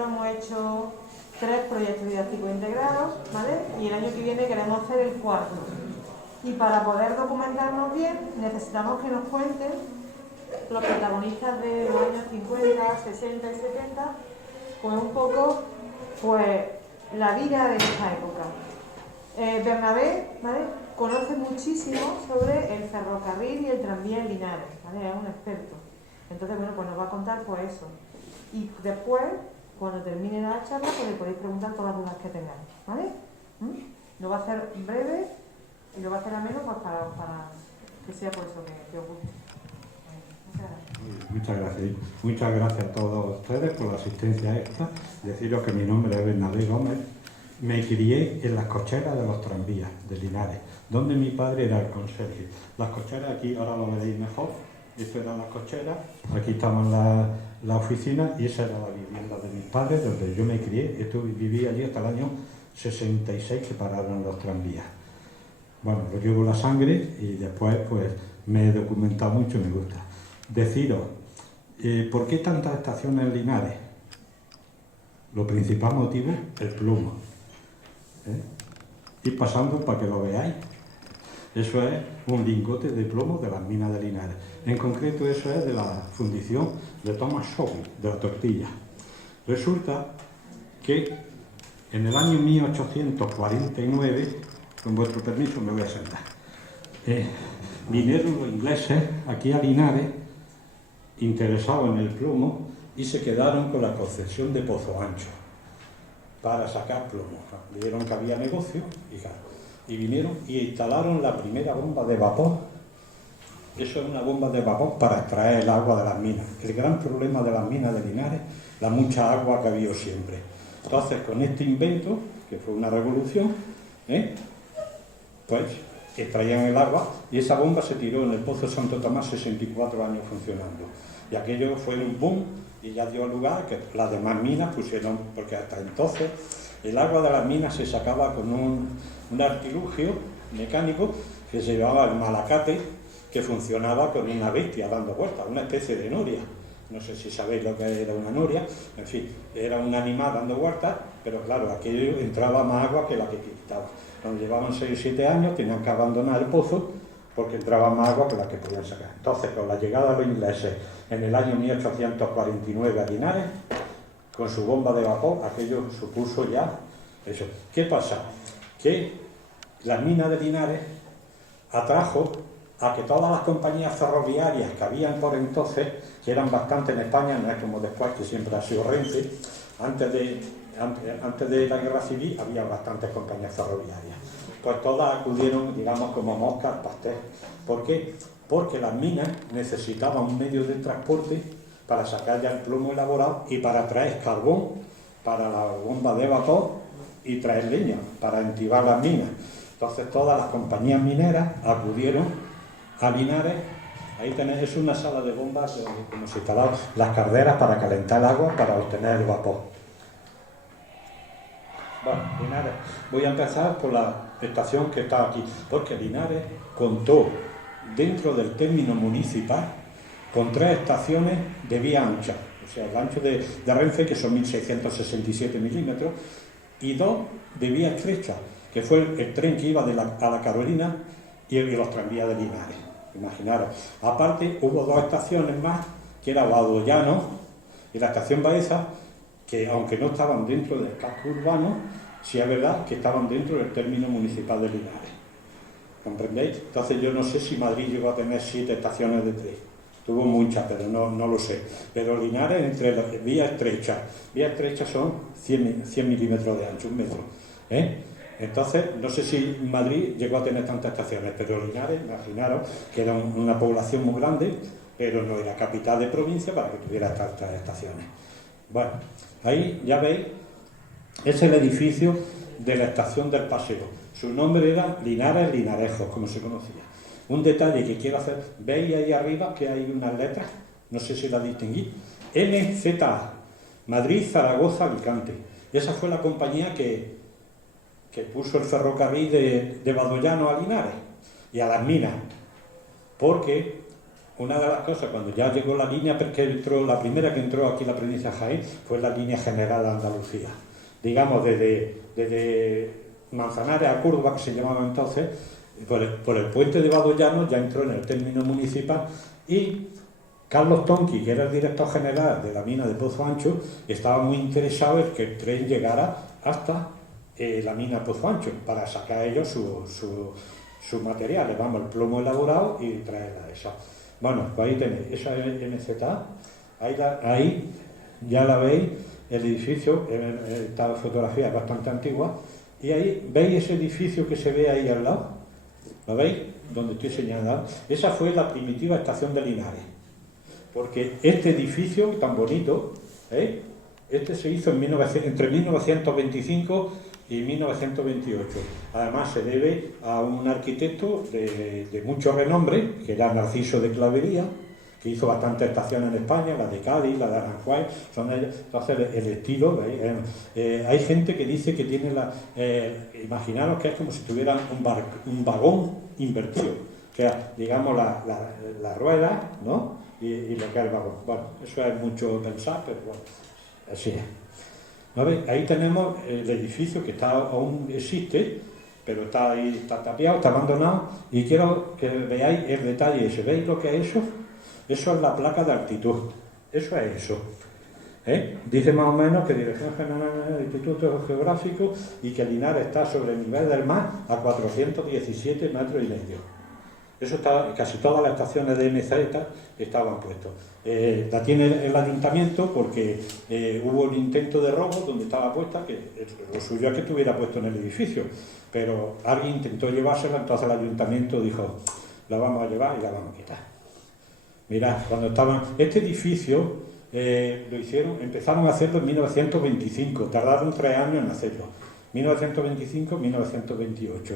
nosotros hemos hecho 3 proyectos didácticos integrados, ¿vale? Y el año que viene queremos hacer el 4. Y para poder documentarnos bien, necesitamos que nos cuenten los protagonistas de los años 50, 60 y 70, pues un poco, pues, la vida de esta época. Bernabé, ¿vale?, conoce muchísimo sobre el ferrocarril y el tranvía en Linares, ¿vale? Es un experto. Entonces, bueno, pues nos va a contar pues eso. Y después, cuando termine la charla, pues le podéis preguntar todas las dudas que tengáis, ¿vale? Lo va a hacer breve y lo va a hacer ameno, pues para que sea por eso que os guste. Muchas gracias. Muchas gracias a todos ustedes por la asistencia esta. Deciros que mi nombre es Bernabé Gómez. Me crié en las cocheras de los tranvías de Linares, donde mi padre era el conserje. Las cocheras, aquí ahora lo veréis mejor, esto eran las cocheras, aquí estaban la oficina y esa era la vivienda de mis padres, donde yo me crié. Viví allí hasta el año 66 que pararon los tranvías. Bueno, lo llevo la sangre y después pues me he documentado mucho y me gusta. Deciros, ¿por qué tantas estaciones en Linares? Lo principal motivo, el plomo. Ir pasando para que lo veáis. Eso es un lingote de plomo de las minas de Linares. En concreto, eso es de la fundición de Thomas Shelby, de la tortilla. Resulta que en el año 1849, con vuestro permiso me voy a sentar, vinieron los ingleses aquí a Linares interesados en el plomo y se quedaron con la concesión de Pozo Ancho para sacar plomo. Vieron que había negocio y vinieron y instalaron la primera bomba de vapor. Eso es una bomba de vapor para extraer el agua de las minas. El gran problema de las minas de Linares, la mucha agua que ha habido siempre. Entonces, con este invento, que fue una revolución, pues extraían el agua y esa bomba se tiró en el Pozo Santo Tomás 64 años funcionando. Y aquello fue un boom y ya dio lugar a que las demás minas pusieron, porque hasta entonces el agua de las minas se sacaba con un artilugio mecánico que se llamaba el malacate, que funcionaba con una bestia dando vueltas, una especie de noria. No sé si sabéis lo que era una noria, en fin, era un animal dando vueltas, pero claro, aquello entraba más agua que la que quitaba. Cuando llevaban 6 o 7 años tenían que abandonar el pozo porque entraba más agua que la que podían sacar. Entonces, con la llegada de los ingleses en el año 1849 a Linares, con su bomba de vapor, aquello supuso ya eso. ¿Qué pasa? Que la mina de Linares atrajo a que todas las compañías ferroviarias que habían por entonces, que eran bastante en España, no es como después, que siempre ha sido Renfe, antes de la Guerra Civil había bastantes compañías ferroviarias. Pues todas acudieron, digamos, como moscas al pastel. ¿Por qué? Porque las minas necesitaban un medio de transporte para sacar ya el plomo elaborado y para traer carbón para la bomba de vapor y traer leña para entibar las minas. Entonces todas las compañías mineras acudieron a Linares. Ahí tenéis, es una sala de bombas como se instalaban las calderas para calentar el agua para obtener el vapor. Bueno, Linares, voy a empezar por la estación que está aquí, porque Linares contó dentro del término municipal con 3 estaciones de vía ancha, o sea, el ancho de Renfe, que son 1667 milímetros, y 2 de vía estrecha, que fue el tren que iba a la Carolina y los tranvías de Linares. Imaginaros. Aparte, hubo 2 estaciones más, que era Badollano y la estación Baeza, que aunque no estaban dentro del casco urbano, sí es verdad que estaban dentro del término municipal de Linares. ¿Comprendéis? Entonces yo no sé si Madrid llegó a tener 7 estaciones de tren. Tuvo muchas, pero no lo sé. Pero Linares, entre las vías estrechas son 100 milímetros de ancho, 1 metro. Entonces, no sé si Madrid llegó a tener tantas estaciones, pero Linares, imaginaros que era una población muy grande, pero no era capital de provincia para que tuviera tantas estaciones. Bueno, ahí ya veis, es el edificio de la estación del Paseo. Su nombre era Linares Linarejos, como se conocía. Un detalle que quiero hacer, veis ahí arriba que hay unas letras, no sé si las distinguís, MZA, Madrid, Zaragoza, Alicante. Esa fue la compañía que puso el ferrocarril de Badollano a Linares y a las minas, porque una de las cosas, cuando ya llegó la línea, porque entró, la primera que entró aquí en la provincia de Jaén fue la línea general de Andalucía. Digamos, desde Manzanares a Córdoba, que se llamaba entonces, por el puente de Badollano ya entró en el término municipal, y Carlos Tonqui, que era el director general de la mina de Pozo Ancho, estaba muy interesado en que el tren llegara hasta la mina Pozo Ancho para sacar ellos sus materiales, vamos, el plomo elaborado y traer a esa. Bueno, pues ahí tenéis, esa es MZA, ahí ya la veis, el edificio, esta fotografía es bastante antigua, y ahí veis ese edificio que se ve ahí al lado, ¿lo veis? Donde estoy señalando, esa fue la primitiva estación de Linares, porque este edificio tan bonito, este se hizo entre 1925 y 1928. Además se debe a un arquitecto de mucho renombre, que era Narciso de Clavería, que hizo bastantes estaciones en España, la de Cádiz, la de Aranjuez, son ellos. Entonces el estilo, hay gente que dice que tiene imaginaros que es como si tuviera un vagón invertido, que es, digamos, la rueda, ¿no? Y lo que es el vagón. Bueno, eso es mucho pensar, pero bueno, así es. ¿Vale? Ahí tenemos el edificio que aún existe, pero está ahí, está tapiado, está abandonado, y quiero que veáis el detalle ese. ¿Veis lo que es eso? Eso es la placa de altitud, eso es eso. Dice más o menos que Dirección General del Instituto Geográfico y que Linares está sobre el nivel del mar a 417 metros y medio. Eso está, casi todas las estaciones de MZ estaban puestos. La tiene el ayuntamiento porque hubo un intento de robo donde estaba puesta, que lo suyo es que estuviera puesto en el edificio, pero alguien intentó llevársela, entonces el ayuntamiento dijo, la vamos a llevar y la vamos a quitar. Mirad, cuando estaban... Este edificio empezaron a hacerlo en 1925, tardaron 3 años en hacerlo. 1925-1928.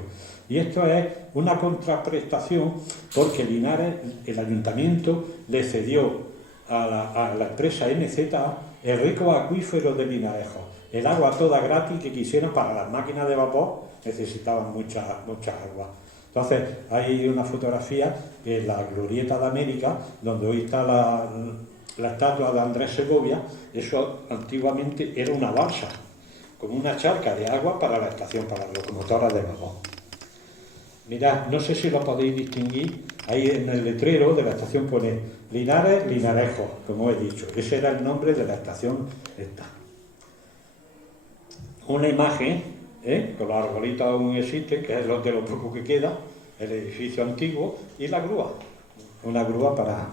Y esto es una contraprestación porque Linares, el ayuntamiento, le cedió a la empresa MZA el rico acuífero de Linarejo, el agua toda gratis que quisieran para las máquinas de vapor, necesitaban mucha agua. Entonces, hay una fotografía en la Glorieta de América, donde hoy está la estatua de Andrés Segovia. Eso antiguamente era una balsa, con una charca de agua para la estación, para las locomotoras de vapor. Mirad, no sé si lo podéis distinguir, ahí en el letrero de la estación pone Linares, Linarejo, como he dicho. Ese era el nombre de la estación esta. Una imagen, con los arbolitos aún existen, que es de lo poco que queda, el edificio antiguo y la grúa. Una grúa para...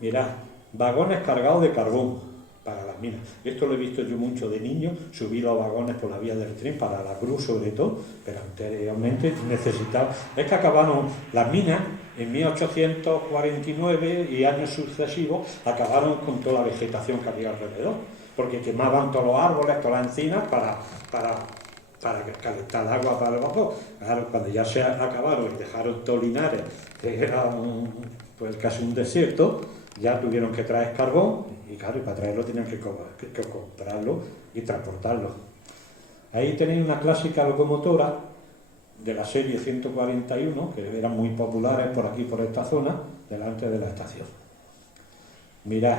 Mirad, vagones cargados de carbón para las minas. Esto lo he visto yo mucho de niño, subir los vagones por la vía del tren, para la cruz sobre todo, pero anteriormente necesitaba... Es que acabaron las minas en 1849 y años sucesivos, acabaron con toda la vegetación que había alrededor, porque quemaban todos los árboles, todas las encinas para calentar el agua para el vapor. Claro, cuando ya se acabaron y dejaron todo Linares, que era pues casi un desierto, ya tuvieron que traer carbón, y claro, y para traerlo tenían que comprarlo y transportarlo. Ahí tenéis una clásica locomotora de la serie 141, que eran muy populares por aquí, por esta zona, delante de la estación. Mirad,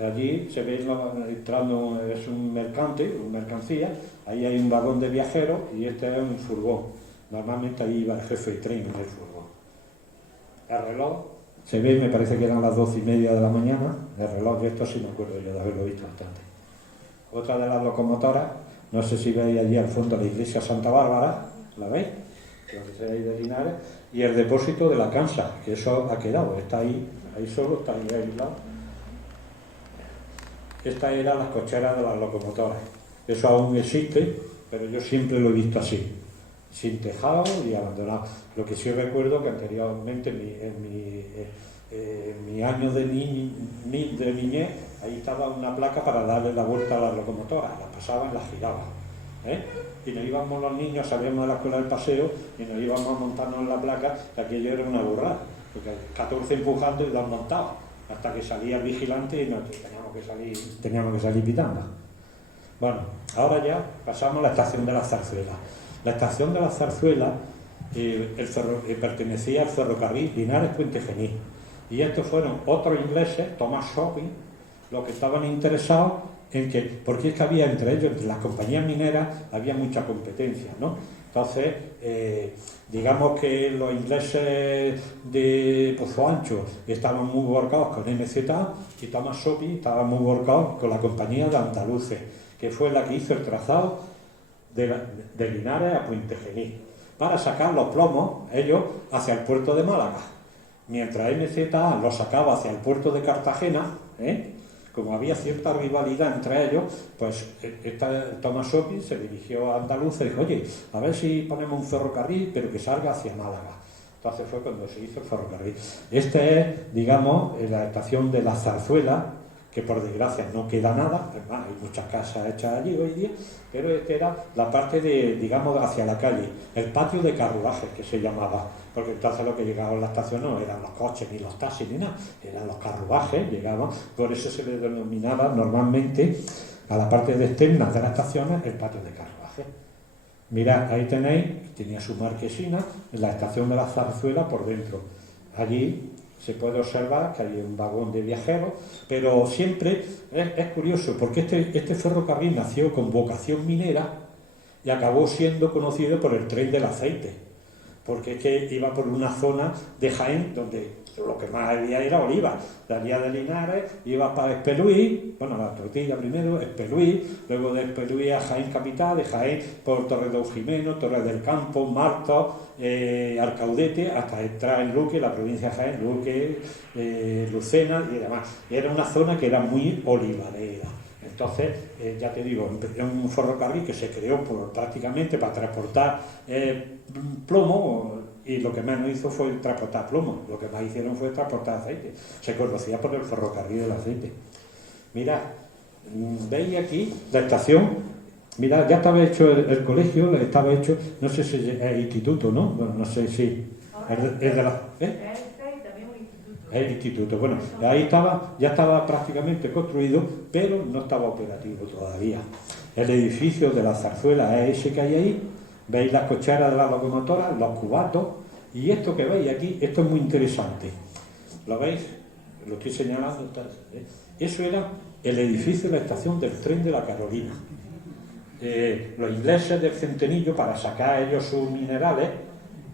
allí se ve entrando, es un mercancía, ahí hay un vagón de viajeros y este es un furgón. Normalmente ahí iba el jefe de tren en el furgón. El reloj, se ve, me parece que eran las 12:30 de la mañana, el reloj de esto sí me acuerdo yo de haberlo visto bastante. Otra de las locomotoras, no sé si veis allí al fondo la iglesia Santa Bárbara, ¿la veis? Donde se veis de Linares, y el depósito de la Cansa, que eso ha quedado, está ahí solo, está ahí aislado. Estas eran las cocheras de las locomotoras. Eso aún existe, pero yo siempre lo he visto así, sin tejado y abandonado. Lo que sí recuerdo que anteriormente, en mi año de niñez, ahí estaba una placa para darle la vuelta a las locomotoras, las pasaban, las giraban. Y nos íbamos los niños, salíamos de la escuela del paseo y nos íbamos a montarnos en la placa, que aquello era una burrada, porque 14 empujando y 2 montados, hasta que salía el vigilante y teníamos que salir pitando. Bueno, ahora ya pasamos a la estación de la Zarzuela. La estación de la Zarzuela pertenecía al ferrocarril Linares-Puente Genil. Y estos fueron otros ingleses, Thomas Shopping, los que estaban interesados en que, porque es que había entre ellos, entre las compañías mineras, había mucha competencia, ¿no? Entonces, digamos que los ingleses de Pozo Ancho estaban muy volcados con MZA y Thomas Shopping estaba muy volcado con la compañía de Andaluces, que fue la que hizo el trazado de Linares a Puente Genil, para sacar los plomos, ellos, hacia el puerto de Málaga, mientras MZA los sacaba hacia el puerto de Cartagena, como había cierta rivalidad entre ellos, pues Thomas Shopping se dirigió a Andalucía y dijo, oye, a ver si ponemos un ferrocarril, pero que salga hacia Málaga. Entonces fue cuando se hizo el ferrocarril. Este es, digamos, la estación de la Zarzuela, que por desgracia no queda nada, además hay muchas casas hechas allí hoy día, pero esta era la parte de, digamos, hacia la calle, el patio de carruajes que se llamaba, porque entonces lo que llegaba a la estación no eran los coches ni los taxis ni nada, eran los carruajes, llegaban, por eso se le denominaba normalmente a la parte de externa de las estaciones el patio de carruajes. Mirad, ahí tenéis, tenía su marquesina, en la estación de la Zarzuela por dentro, allí se puede observar que hay un vagón de viajeros, pero siempre es curioso, porque este ferrocarril nació con vocación minera y acabó siendo conocido por el tren del aceite, porque es que iba por una zona de Jaén donde lo que más había era oliva. Salía de Linares, iba para Espeluí, bueno, la Tortilla primero, Espeluí, luego de Espeluí a Jaén capital, de Jaén por Torre de Jimeno, Torre del Campo, Martos, Arcaudete, hasta entrar en Luque, la provincia de Jaén, Luque, Lucena y demás. Y era una zona que era muy olivarera. Entonces, ya te digo, un ferrocarril que se creó prácticamente para transportar plomo, y lo que menos hizo fue transportar plomo, lo que más hicieron fue transportar aceite. Se conocía por el ferrocarril del aceite. Mirad, veis aquí la estación, mirad, ya estaba hecho el colegio, estaba hecho, no sé si es el instituto, ¿no? Bueno, no sé si es de la... El instituto, bueno, ahí estaba, ya estaba prácticamente construido, pero no estaba operativo todavía. El edificio de la Zarzuela es ese que hay ahí, veis las cocheras de las locomotoras, los cubatos, y esto que veis aquí, esto es muy interesante. ¿Lo veis? Lo estoy señalando. Eso era el edificio de la estación del tren de la Carolina. Los ingleses del Centenillo, para sacar ellos sus minerales,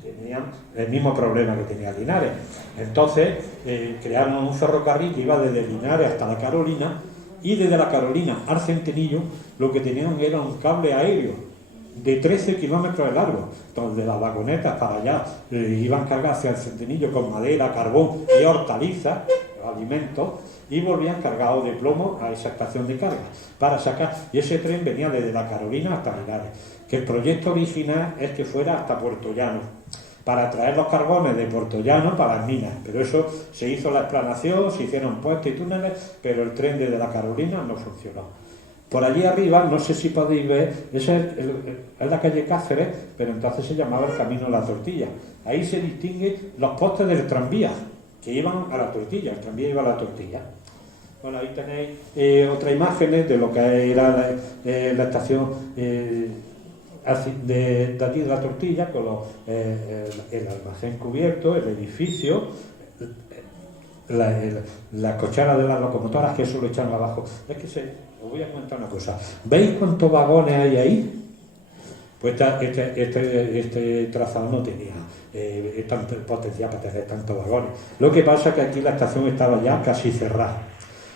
tenían el mismo problema que tenía Linares. Entonces crearon un ferrocarril que iba desde Linares hasta la Carolina, y desde la Carolina al Centenillo lo que tenían era un cable aéreo de 13 kilómetros de largo, donde las vagonetas para allá iban cargadas hacia el Centenillo con madera, carbón y hortalizas, alimentos, y volvían cargados de plomo a esa estación de carga para sacar, y ese tren venía desde la Carolina hasta Linares, que el proyecto original es que fuera hasta Puerto Llano, para traer los carbones de Puerto Llano para las minas, pero eso se hizo la explanación, se hicieron puentes y túneles, pero el tren desde la Carolina no funcionó. Por allí arriba, no sé si podéis ver, es la calle Cáceres, pero entonces se llamaba el Camino de la Tortilla. Ahí se distinguen los postes del tranvía, que iban a la tortilla, el tranvía iba a la tortilla. Bueno, ahí tenéis otras imágenes de lo que era la estación de aquí de la tortilla, con el almacén cubierto, el edificio, la cochera de las locomotoras, que eso lo echan abajo. Es que os voy a comentar una cosa. ¿Veis cuántos vagones hay ahí? Pues este trazado no tenía tanta potencial para tener tantos vagones. Lo que pasa es que aquí la estación estaba ya casi cerrada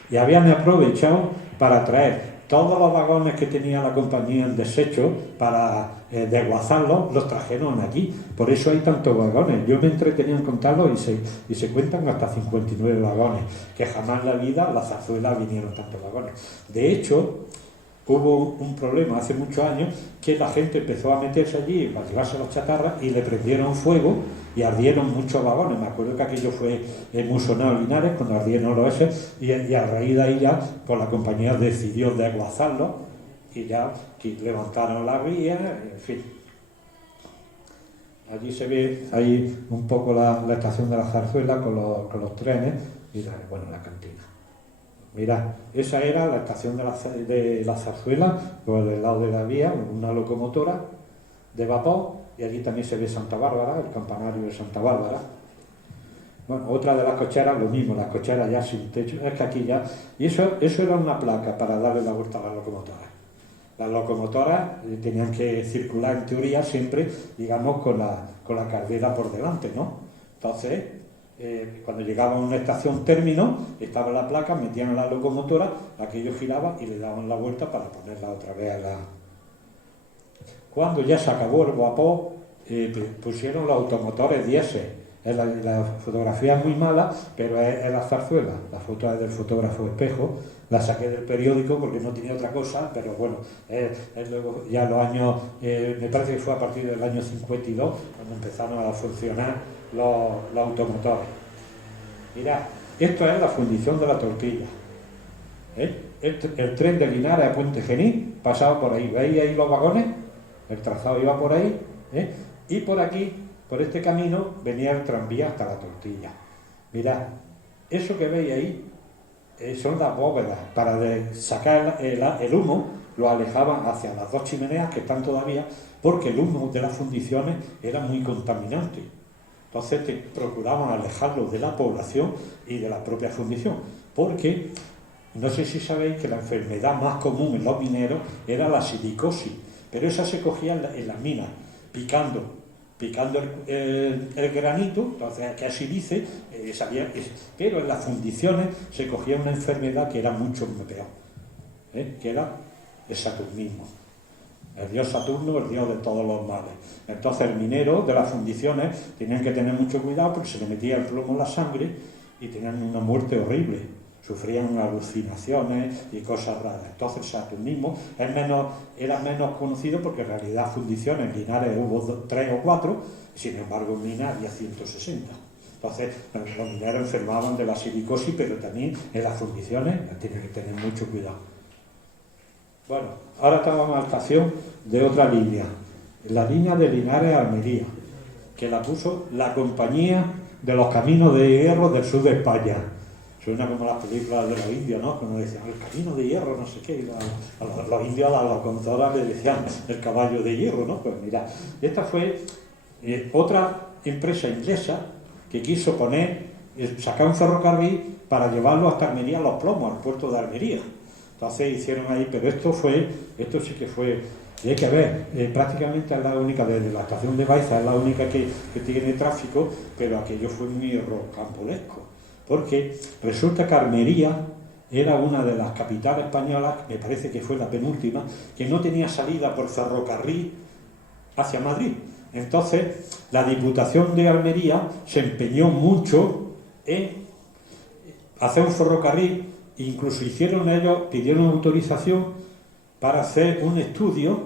y habían aprovechado para traer todos los vagones que tenía la compañía en desecho para desguazarlos, los trajeron aquí. Por eso hay tantos vagones. Yo me entretenía en contarlos y se cuentan hasta 59 vagones, que jamás en la vida a la Zarzuela vinieron tantos vagones. De hecho, hubo un problema hace muchos años que la gente empezó a meterse allí para llevarse las chatarras y le prendieron fuego y ardieron muchos vagones. Me acuerdo que aquello fue muy sonado en Linares cuando ardieron los S y a raíz de ahí ya pues la compañía decidió desguazarlos y ya levantaron la vía, en fin. Allí se ve ahí un poco la estación de la Zarzuela con los trenes y la cantina. Mirad, esa era la estación de la Zarzuela, por el lado de la vía, una locomotora de vapor, y allí también se ve Santa Bárbara, el campanario de Santa Bárbara. Bueno, otra de las cocheras, lo mismo, las cocheras ya sin techo, es que aquí ya... Y eso era una placa para darle la vuelta a las locomotoras. Las locomotoras tenían que circular en teoría siempre, digamos, con la cardera por delante, ¿no? Entonces, cuando llegaba a una estación término, estaba la placa, metían la locomotora, aquello giraba y le daban la vuelta para ponerla otra vez a la... Cuando ya se acabó el vapor, pusieron los automotores diésel. La fotografía es muy mala, pero es la zarzuela. La foto es del fotógrafo Espejo. La saqué del periódico porque no tenía otra cosa, pero bueno, es luego ya los años, me parece que fue a partir del año 52 cuando empezaron a funcionar los automotores. Mirad, esto es la fundición de la tortilla. El tren de Linares a Puente Genil pasaba por ahí. ¿Veis ahí los vagones? El trazado iba por ahí, y por aquí, por este camino, venía el tranvía hasta la tortilla. Mirad, eso que veis ahí son las bóvedas. Para sacar el humo, lo alejaban hacia las dos chimeneas que están todavía, porque el humo de las fundiciones era muy contaminante. Entonces procuraban alejarlo de la población y de la propia fundición, porque no sé si sabéis que la enfermedad más común en los mineros era la silicosis, pero esa se cogía en las minas, picando el granito, entonces que así dice, pero en las fundiciones se cogía una enfermedad que era mucho peor, que era el saturnismo. El dios Saturno, el dios de todos los males. Entonces el minero de las fundiciones tenían que tener mucho cuidado porque se le metía el plomo en la sangre y tenían una muerte horrible. Sufrían alucinaciones y cosas raras. Entonces el saturnismo era menos conocido porque en realidad fundiciones en Linares hubo 3 o 4, sin embargo en Minas había 160. Entonces los mineros enfermaban de la silicosis, pero también en las fundiciones tienen que tener mucho cuidado. Bueno, ahora estamos en la estación de otra línea, la línea de Linares a Almería, que la puso la Compañía de los Caminos de Hierro del sur de España. Suena como las películas de los indios, ¿no? Cuando decían el camino de hierro, no sé qué, y los indios a las locomotoras le decían el caballo de hierro, ¿no? Pues mira, esta fue otra empresa inglesa que quiso sacar un ferrocarril para llevarlo hasta Almería, los plomos, al puerto de Almería. Entonces hicieron ahí, pero esto sí que fue, y hay que ver, prácticamente es la única, desde la estación de Baeza es la única que tiene tráfico, pero aquello fue muy rocambolesco, porque resulta que Almería era una de las capitales españolas, me parece que fue la penúltima, que no tenía salida por ferrocarril hacia Madrid. Entonces la Diputación de Almería se empeñó mucho en hacer un ferrocarril. Incluso pidieron autorización para hacer un estudio.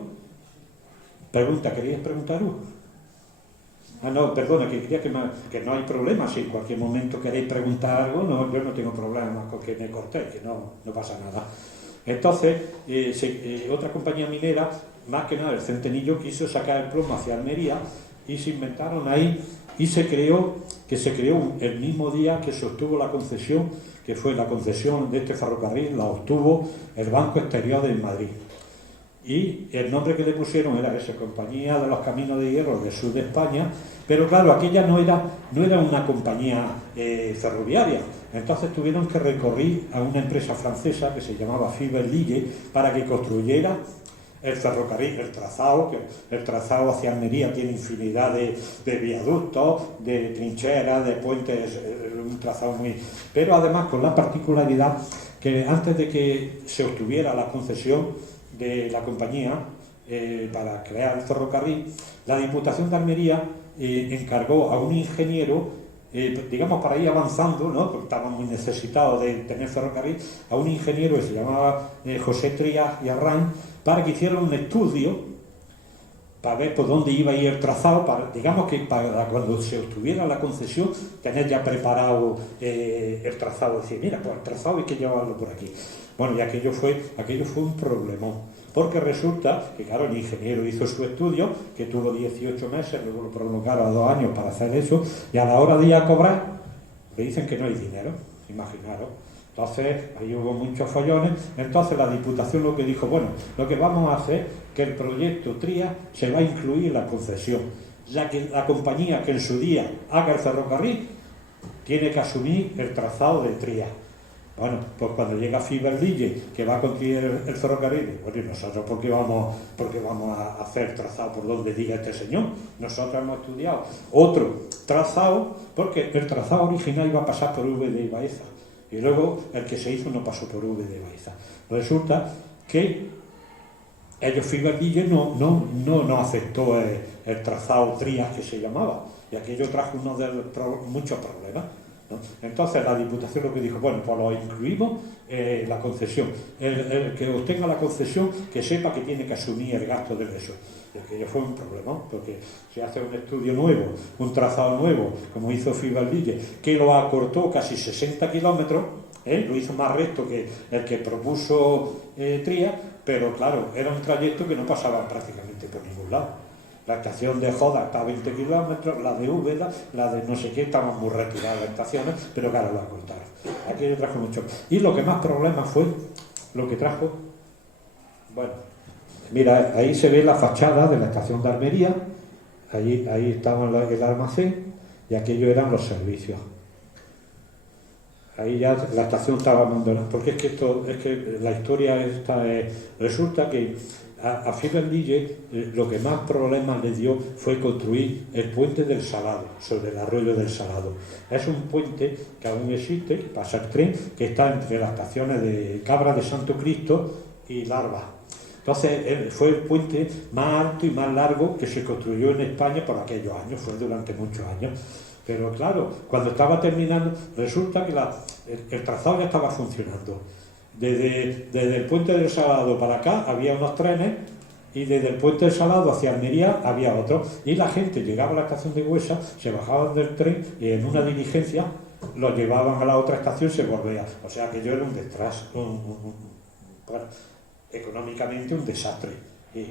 Pregunta, ¿queríais preguntar algo? Ah, no, perdona, que quería que no hay problema. Si en cualquier momento queréis preguntar algo, yo no tengo problema con que me cortéis, que no pasa nada. Entonces, otra compañía minera, más que nada el Centenillo, quiso sacar el plomo hacia Almería y se inventaron ahí y se creó el mismo día que se obtuvo la concesión, que fue la concesión de este ferrocarril, la obtuvo el Banco Exterior de Madrid. Y el nombre que le pusieron era esa Compañía de los Caminos de Hierro del sur de España, pero claro, aquella no era una compañía ferroviaria. Entonces tuvieron que recurrir a una empresa francesa que se llamaba Fiber Ligue para que construyera el ferrocarril, el trazado hacia Almería tiene infinidad de viaductos, de trincheras, de puentes, un trazado muy... Pero además con la particularidad que antes de que se obtuviera la concesión de la compañía para crear el ferrocarril, la Diputación de Almería encargó a un ingeniero, digamos para ir avanzando, ¿no? Porque estaban muy necesitados de tener ferrocarril, a un ingeniero que se llamaba José Trías y Arranz, para que hiciera un estudio para ver por dónde iba a ir el trazado, digamos que para cuando se obtuviera la concesión tener ya preparado el trazado, decir, mira, pues el trazado hay que llevarlo por aquí. Bueno, y aquello fue un problemón, porque resulta que claro, el ingeniero hizo su estudio, que tuvo 18 meses, luego lo prolongaron a 2 años para hacer eso, y a la hora de ir a cobrar le dicen que no hay dinero, imaginaros. Entonces, ahí hubo muchos follones. Entonces la Diputación lo que dijo, bueno, lo que vamos a hacer es que el proyecto Tría se va a incluir en la concesión. Ya que la compañía que en su día haga el ferrocarril, tiene que asumir el trazado de Trías. Bueno, pues cuando llega Fiberlille, que va a construir el ferrocarril, bueno, ¿y nosotros por qué vamos a hacer trazado por donde diga este señor? Nosotros hemos estudiado otro trazado, porque el trazado original iba a pasar por V de Baeza, y luego el que se hizo no pasó por V de Baeza. Resulta que ellos, Fiberlille, no aceptó el trazado Trías, que se llamaba, y aquello trajo muchos problemas, ¿no? Entonces la Diputación lo que dijo, bueno, pues lo incluimos la concesión. El que obtenga la concesión, que sepa que tiene que asumir el gasto de eso. Y aquello fue un problema, porque se hace un estudio nuevo, un trazado nuevo, como hizo Fiberlille, que lo acortó casi 60 kilómetros, lo hizo más recto que el que propuso Trías, pero claro, era un trayecto que no pasaba prácticamente por ningún lado. La estación de Joda está a 20 kilómetros, la de Úbeda, la de no sé qué, estaban muy retiradas las estaciones, pero claro, lo acortaron. Aquello trajo mucho. Y lo que más problema fue lo que trajo, bueno, mira, ahí se ve la fachada de la estación de Almería, ahí estaba el almacén, y aquello eran los servicios. Ahí ya la estación estaba abandonada, porque es que la historia esta resulta que a Fiberlille lo que más problemas le dio fue construir el puente del Salado, sobre el arroyo del Salado. Es un puente que aún existe, pasa el tren, que está entre las estaciones de Cabra de Santo Cristo y Larva. Entonces fue el puente más alto y más largo que se construyó en España por aquellos años, fue durante muchos años. Pero claro, cuando estaba terminando, resulta que el trazado ya estaba funcionando. Desde el puente del Salado para acá había unos trenes, y desde el puente del Salado hacia Almería había otros. Y la gente llegaba a la estación de Huesa, se bajaban del tren y en una diligencia los llevaban a la otra estación y se volvía. O sea que yo era un detrás, bueno, económicamente un desastre. Y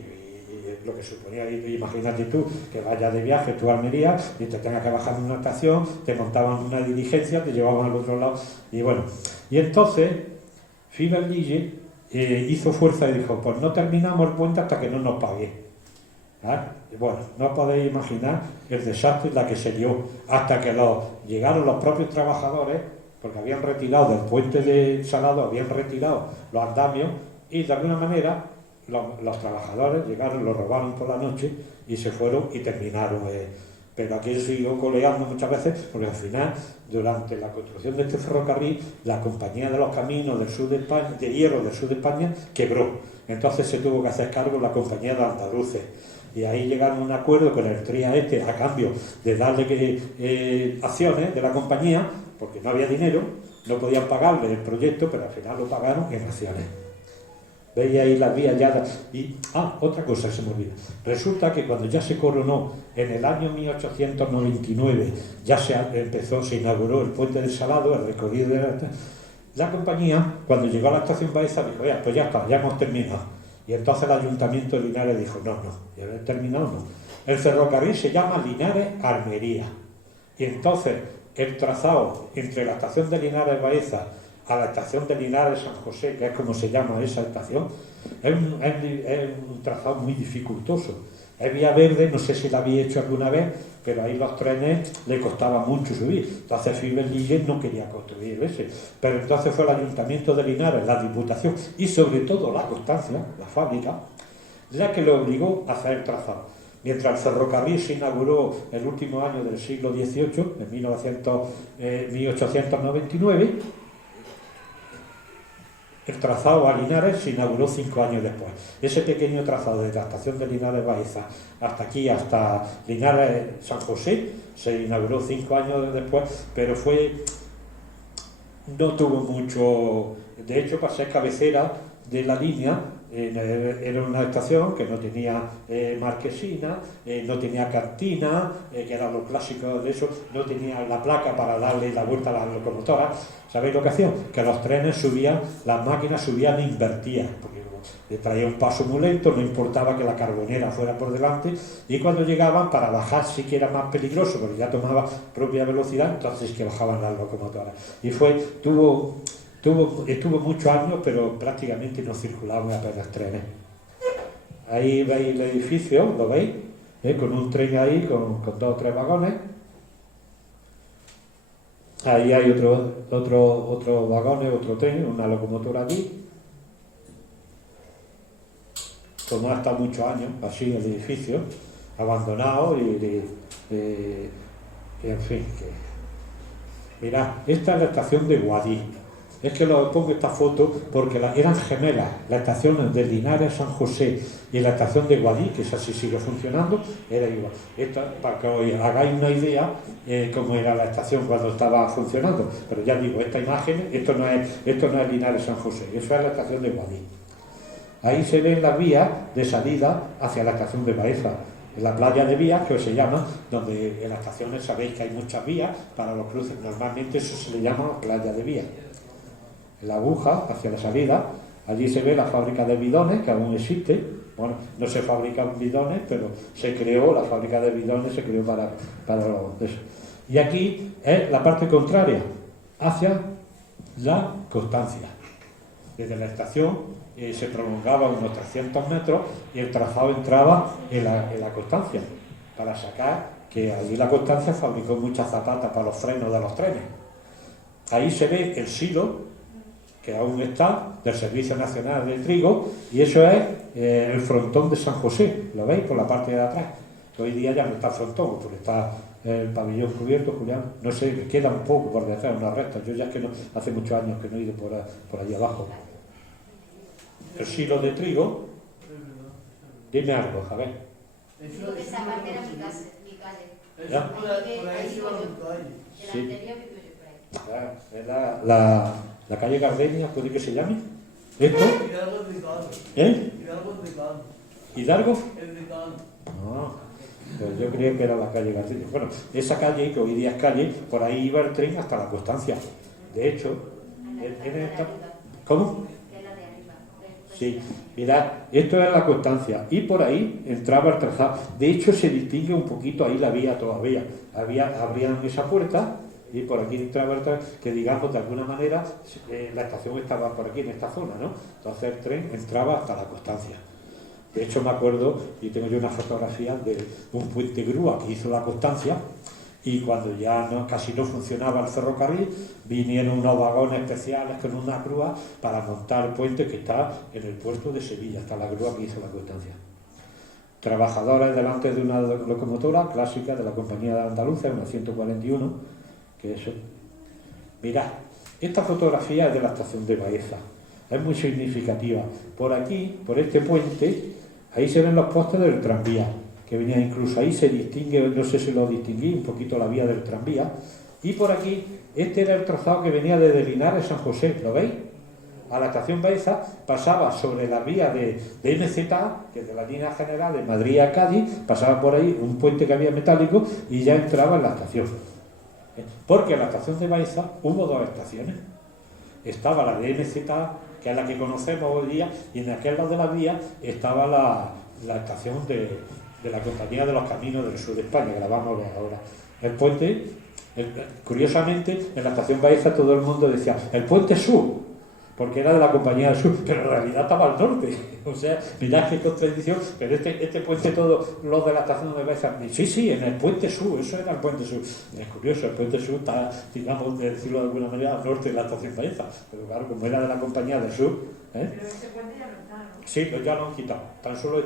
lo que suponía, imagínate tú, que vayas de viaje tú a Almería y te tengas que bajar en una estación, te montaban una diligencia, te llevaban al otro lado, y bueno. Y entonces Fiberlille hizo fuerza y dijo, pues no terminamos el puente hasta que no nos pague. Y bueno, no podéis imaginar el desastre en la que se dio, hasta que llegaron los propios trabajadores, porque habían retirado del puente de Salado, habían retirado los andamios, y de alguna manera los trabajadores llegaron, lo robaron por la noche y se fueron y terminaron. Pero aquí siguió coleando muchas veces, porque al final, durante la construcción de este ferrocarril, la compañía de los caminos del sur de España, de hierro del sur de España, quebró. Entonces se tuvo que hacer cargo la compañía de andaluces. Y ahí llegaron a un acuerdo con el Trías a cambio de darle acciones de la compañía, porque no había dinero, no podían pagarle el proyecto, pero al final lo pagaron en acciones. Veis ahí las vías ya. Y, otra cosa se me olvida. Resulta que cuando ya se coronó, en el año 1899, ya se inauguró el puente del Salado, el recorrido de la compañía, cuando llegó a la estación Baeza, dijo, pues ya está, ya hemos terminado. Y entonces el Ayuntamiento de Linares dijo, no, ya hemos terminado, no. El ferrocarril se llama Linares-Almería. Y entonces el trazado entre la estación de Linares-Baeza a la estación de Linares-San José, que es como se llama esa estación, es un trazado muy dificultoso. Es vía verde, no sé si la había hecho alguna vez, pero ahí los trenes le costaba mucho subir. Entonces Fiberlille no quería construir ese. Pero entonces fue el Ayuntamiento de Linares, la Diputación y sobre todo la Constancia, la fábrica, la que le obligó a hacer el trazado. Mientras el ferrocarril se inauguró el último año del siglo XVIII, en 1899, el trazado a Linares se inauguró 5 años después. Ese pequeño trazado de la estación de Linares-Baeza hasta aquí, hasta Linares-San José, se inauguró 5 años después, pero no tuvo mucho. De hecho, para ser cabecera de la línea, era una estación que no tenía marquesina, no tenía cantina, que eran los clásicos de eso, no tenía la placa para darle la vuelta a las locomotoras. ¿Sabéis lo que hacían? Que los trenes subían, las máquinas subían e invertían, porque traía un paso muy lento, no importaba que la carbonera fuera por delante, y cuando llegaban, para bajar sí que era más peligroso, porque ya tomaba propia velocidad, entonces que bajaban las locomotoras. Y estuvo muchos años, pero prácticamente no circulaban apenas trenes. Ahí veis el edificio, ¿lo veis? Con un tren ahí, con 2 o 3 vagones. Ahí hay otro vagón, otro tren, una locomotora aquí. Como ha estado muchos años así el edificio, abandonado y en fin. Mirad, esta es la estación de Guadix. Es que lo pongo esta foto porque eran gemelas, la estación de Linares, San José y la estación de Guadix, que esa sí sigue funcionando, era igual. Esta, para que os hagáis una idea cómo era la estación cuando estaba funcionando. Pero ya digo, esta imagen, esto no es Linares, San José, eso es la estación de Guadix. Ahí se ven las vías de salida hacia la estación de Baeza. En la playa de vías, que se llama, donde en las estaciones sabéis que hay muchas vías para los cruces. Normalmente eso se le llama playa de vías. En la aguja, hacia la salida, allí se ve la fábrica de bidones, que aún existe. Bueno, no se fabrican bidones, pero se creó, la fábrica de bidones se creó para eso. Y aquí es la parte contraria, hacia la Constancia. Desde la estación se prolongaba unos 300 metros y el trazado entraba en la Constancia, para sacar que allí la Constancia fabricó muchas zapatas para los frenos de los trenes. Ahí se ve el silo, que aún está, del Servicio Nacional de Trigo, y eso es el frontón de San José, ¿lo veis? Por la parte de atrás. Hoy día ya no está el frontón, porque está el pabellón cubierto, Julián, no sé, queda un poco por detrás, unas restas. Yo ya es que no, hace muchos años que no he ido por allí abajo. El silo de trigo, dime algo, a ver. Digo que esa parte era mi calle. ¿Ya? Por ahí vivo yo. El Sí. anterior vivo yo por ahí. Es la calle Gardenia, ¿puede que se llame? ¿Esto? Hidalgo es decano. ¿Eh? Hidalgo es decano. ¿Hidalgo? Es decano. No, pues yo creía que era la calle Gardenia. Bueno, esa calle, que hoy día es calle, por ahí iba el tren hasta la Constancia. De hecho, ¿cómo? Sí, mirad, esto es la Constancia y por ahí entraba el trazado. De hecho, se distingue un poquito ahí la vía todavía. Abrían esa puerta y por aquí entraba el trazado, que digamos de alguna manera la estación estaba por aquí en esta zona, ¿no? Entonces el tren entraba hasta la Constancia. De hecho, me acuerdo, y tengo yo una fotografía de un puente grúa que hizo la Constancia. Y cuando ya casi no funcionaba el ferrocarril, vinieron unos vagones especiales con una grúa para montar el puente que está en el puerto de Sevilla, está la grúa que hizo la Constancia. Trabajadores delante de una locomotora clásica de la compañía de Andalucía, una 141, que eso. Mirad, esta fotografía es de la estación de Baeza, es muy significativa. Por aquí, por este puente, ahí se ven los postes del tranvía, que venía incluso ahí, se distingue, no sé si lo distinguí, un poquito la vía del tranvía, y por aquí, este era el trazado que venía desde Linares, San José, ¿lo veis? A la estación Baeza pasaba sobre la vía de MZA, que es de la línea general de Madrid a Cádiz, pasaba por ahí un puente que había metálico y ya entraba en la estación. Porque en la estación de Baeza hubo dos estaciones. Estaba la de MZA, que es la que conocemos hoy día, y en aquel lado de la vía estaba la estación de la Compañía de los Caminos del Sur de España, que la vamos a ver ahora. El puente, curiosamente, en la estación Baeza todo el mundo decía, el puente sur, porque era de la Compañía del Sur, pero en realidad estaba al norte. O sea, mirad qué contradicción, pero este puente, todos los de la estación de Baeza, sí, en el puente sur, eso era el puente sur. Es curioso, el puente sur está, digamos, de decirlo de alguna manera, al norte de la estación Baeza, pero claro, como era de la Compañía del Sur. Pero ese puente ya no está, ¿no? Sí, ya lo han quitado. Tan solo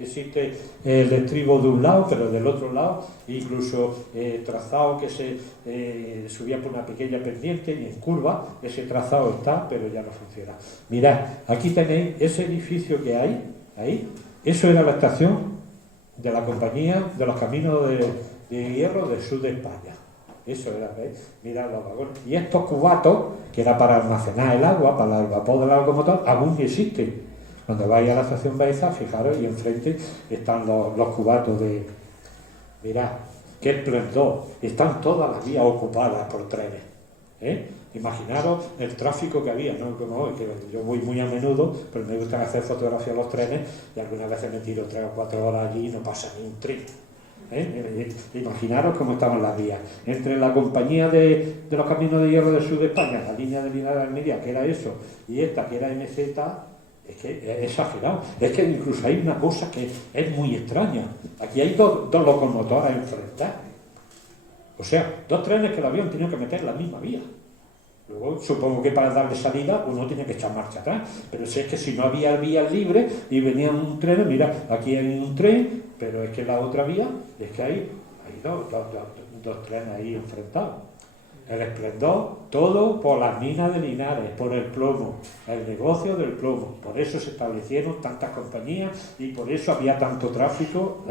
existe el estribo de un lado, pero del otro lado, incluso trazado que se subía por una pequeña pendiente y en curva, ese trazado está, pero ya no funciona. Mirad, aquí tenéis ese edificio que hay, ahí, eso era la estación de la Compañía de los Caminos de Hierro del Sur de España. Eso era, ¿veis? Mirad los vagones. Y estos cubatos, que era para almacenar el agua, para el vapor del locomotor, aún existen. Cuando vais a la estación Baeza, fijaros, y enfrente están los cubatos de... Mirad, qué esplendor. Están todas las vías ocupadas por trenes. Imaginaros el tráfico que había, ¿no? Como hoy, que yo voy muy a menudo, pero me gusta hacer fotografías a los trenes y algunas veces me tiro 3 o 4 horas allí y no pasa ni un tren. Imaginaros cómo estaban las vías. Entre la Compañía de los Caminos de Hierro del Sur de España, la línea de Linares de Almería, que era eso, y esta, que era MZ, es que es exagerado. Es que incluso hay una cosa que es muy extraña. Aquí hay dos locomotoras enfrentadas. O sea, dos trenes que el avión tenía que meter en la misma vía. Luego, supongo que para darle salida uno tiene que echar marcha atrás. Pero si es que si no había vías libres y venían un tren, mira, aquí hay un tren, pero es que la otra vía, es que hay dos trenes ahí enfrentados. El esplendor, todo por las minas de Linares, por el plomo, el negocio del plomo. Por eso se establecieron tantas compañías y por eso había tanto tráfico.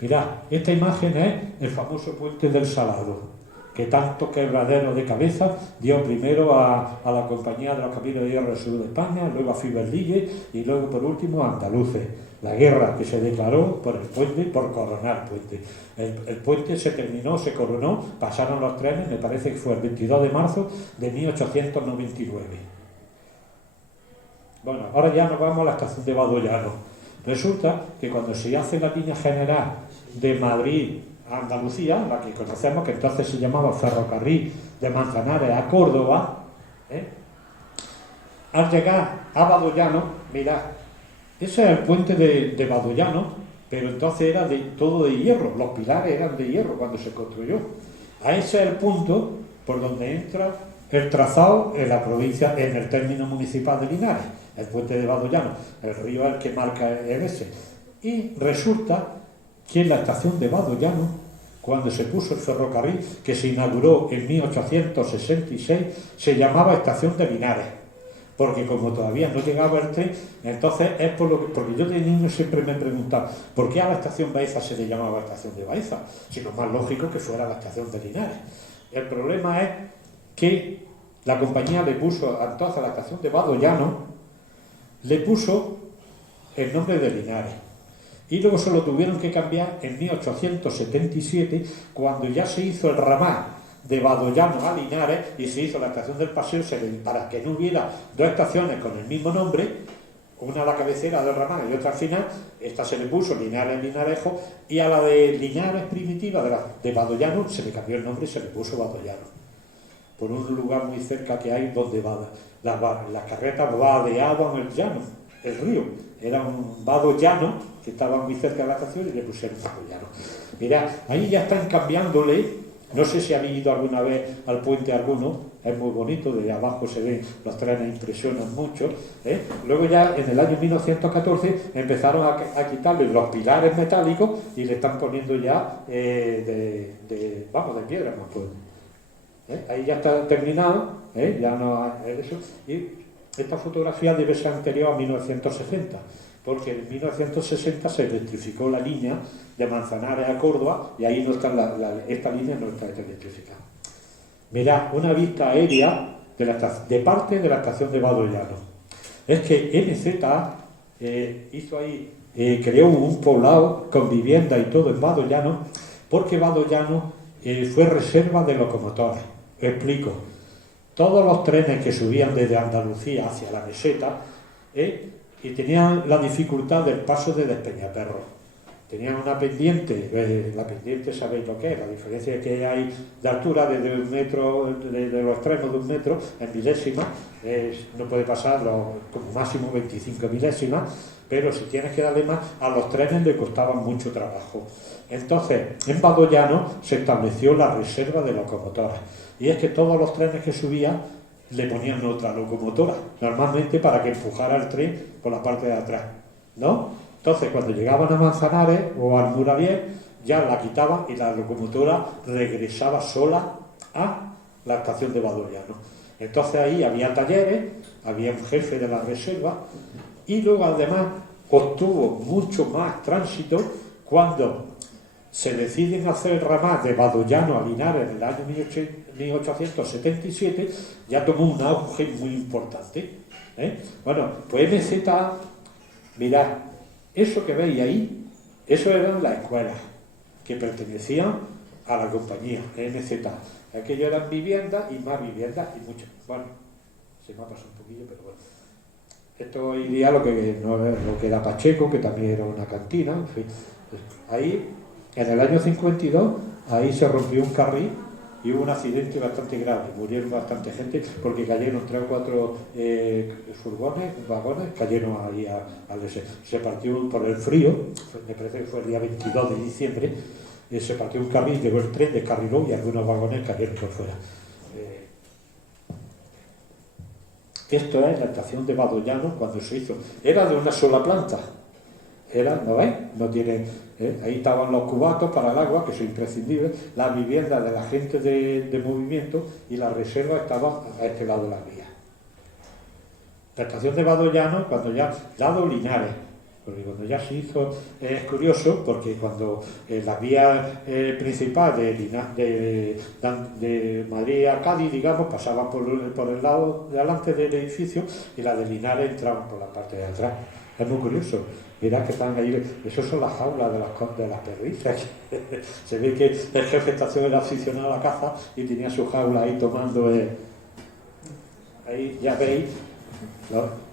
Mirad, esta imagen es el famoso puente del Salado, que tanto quebradero de cabeza dio primero a la Compañía de los Caminos de Hierro del Sur de España, luego a Fiberlille y luego por último a andaluces. La guerra que se declaró por el puente, por coronar el puente. El puente se terminó, se coronó, pasaron los trenes, me parece que fue el 22 de marzo de 1899. Bueno, ahora ya nos vamos a la estación de Badollano. Resulta que cuando se hace la línea general de Madrid a Andalucía, la que conocemos, que entonces se llamaba ferrocarril de Manzanares a Córdoba, al llegar a Badollano, mirad, ese es el puente de Badollano, pero entonces era todo de hierro, los pilares eran de hierro cuando se construyó. A ese es el punto por donde entra el trazado en la provincia, en el término municipal de Linares, el puente de Badollano, el río es el que marca el ese. Y resulta que en la estación de Badollano, cuando se puso el ferrocarril, que se inauguró en 1866, se llamaba Estación de Linares. Porque como todavía no llegaba el tren, entonces es por lo que, porque yo de niño siempre me he preguntado ¿por qué a la estación Baeza se le llamaba estación de Baeza? Si lo más lógico que fuera la estación de Linares. El problema es que la compañía le puso entonces a la estación de Badollano, le puso el nombre de Linares. Y luego se lo tuvieron que cambiar en 1877, cuando ya se hizo el ramal de Badollano a Linares y se hizo la estación del Paseo, para que no hubiera dos estaciones con el mismo nombre, una a la cabecera del ramal y otra al final. Esta se le puso Linares-Linarejo, y a la de Linares primitiva de Badollano se le cambió el nombre y se le puso Badollano, por un lugar muy cerca que hay donde las carretas vadeaban el llano, el río. Era un vado llano que estaba muy cerca de la estación y le pusieron Badollano. Mirad, ahí ya están cambiándole. No sé si habéis ido alguna vez al puente alguno, es muy bonito, desde abajo se ven, los trenes impresionan mucho. Luego ya en el año 1914 empezaron a quitarle los pilares metálicos y le están poniendo ya de piedra, más pues. Ahí ya está terminado, ya no hay eso. Y esta fotografía debe ser anterior a 1960. Porque en 1960 se electrificó la línea de Manzanares a Córdoba y ahí no está esta línea no está electrificada. Mirad, una vista aérea de parte de la estación de Badollano. Es que MZA hizo ahí, creó un poblado con vivienda y todo en Badollano, porque Badollano fue reserva de locomotores. Explico. Todos los trenes que subían desde Andalucía hacia la meseta, y tenían la dificultad del paso de Despeñaperro. Tenían una pendiente, la pendiente sabéis lo que es, la diferencia que hay de altura desde un metro, de los extremos de un metro, en milésimas, no puede pasar como máximo 25 milésimas, pero si tienes que darle más, a los trenes le costaba mucho trabajo. Entonces, en Badollano se estableció la reserva de locomotoras, y es que todos los trenes que subían le ponían otra locomotora, normalmente para que empujara el tren por la parte de atrás, ¿no? Entonces, cuando llegaban a Manzanares o al Muradier, ya la quitaban y la locomotora regresaba sola a la estación de Badollano. Entonces ahí había talleres, había un jefe de la reserva, y luego además obtuvo mucho más tránsito cuando se deciden hacer el ramal de Badollano a Linares en el año 1877, ya tomó un auge muy importante. Bueno, pues MZA, mirad, eso que veis ahí, eso eran las escuelas que pertenecían a la compañía MZA. Aquello eran viviendas y más viviendas y muchas. Bueno, se me ha pasado un poquillo, pero bueno. Esto hoy día lo que era Pacheco, que también era una cantina, en fin. Ahí, en el año 52, ahí se rompió un carril y hubo un accidente bastante grave, murieron bastante gente porque cayeron 3 o 4 vagones, cayeron ahí se partió por el frío, me parece que fue el día 22 de diciembre, se partió un carril, llegó el tren, descarriló y algunos vagones cayeron por fuera. Esto es la estación de Badollano cuando se hizo. Era de una sola planta. Era, ¿no veis? No tiene, ahí estaban los cubatos para el agua, que son imprescindibles, las viviendas de la gente de movimiento y la reserva estaba a este lado de la vía. La estación de Badollano, cuando ya, lado Linares, porque cuando ya se hizo, es curioso, porque cuando la vía principal de Madrid a Cádiz, digamos, pasaban por el lado de delante del edificio y la de Linares entraban por la parte de atrás. Es muy curioso. Mirad que están ahí, esos son las jaulas de las perdices. Se ve que el jefe de estación era aficionado a la caza y tenía su jaula ahí tomando. Ahí ya veis.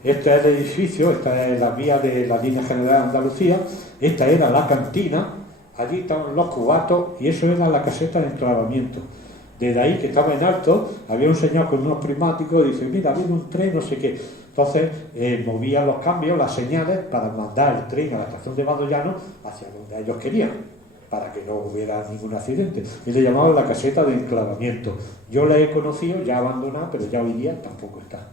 Este es el edificio, esta es la vía de la línea general de Andalucía, esta era la cantina, allí estaban los cubatos y eso era la caseta de enclavamiento. Desde ahí, que estaba en alto, había un señor con unos prismáticos y dice, mira, viene un tren, no sé qué. Entonces movía los cambios, las señales, para mandar el tren a la estación de Badollano hacia donde ellos querían, para que no hubiera ningún accidente. Y le llamaban la caseta de enclavamiento. Yo la he conocido, ya abandonada, pero ya hoy día tampoco está.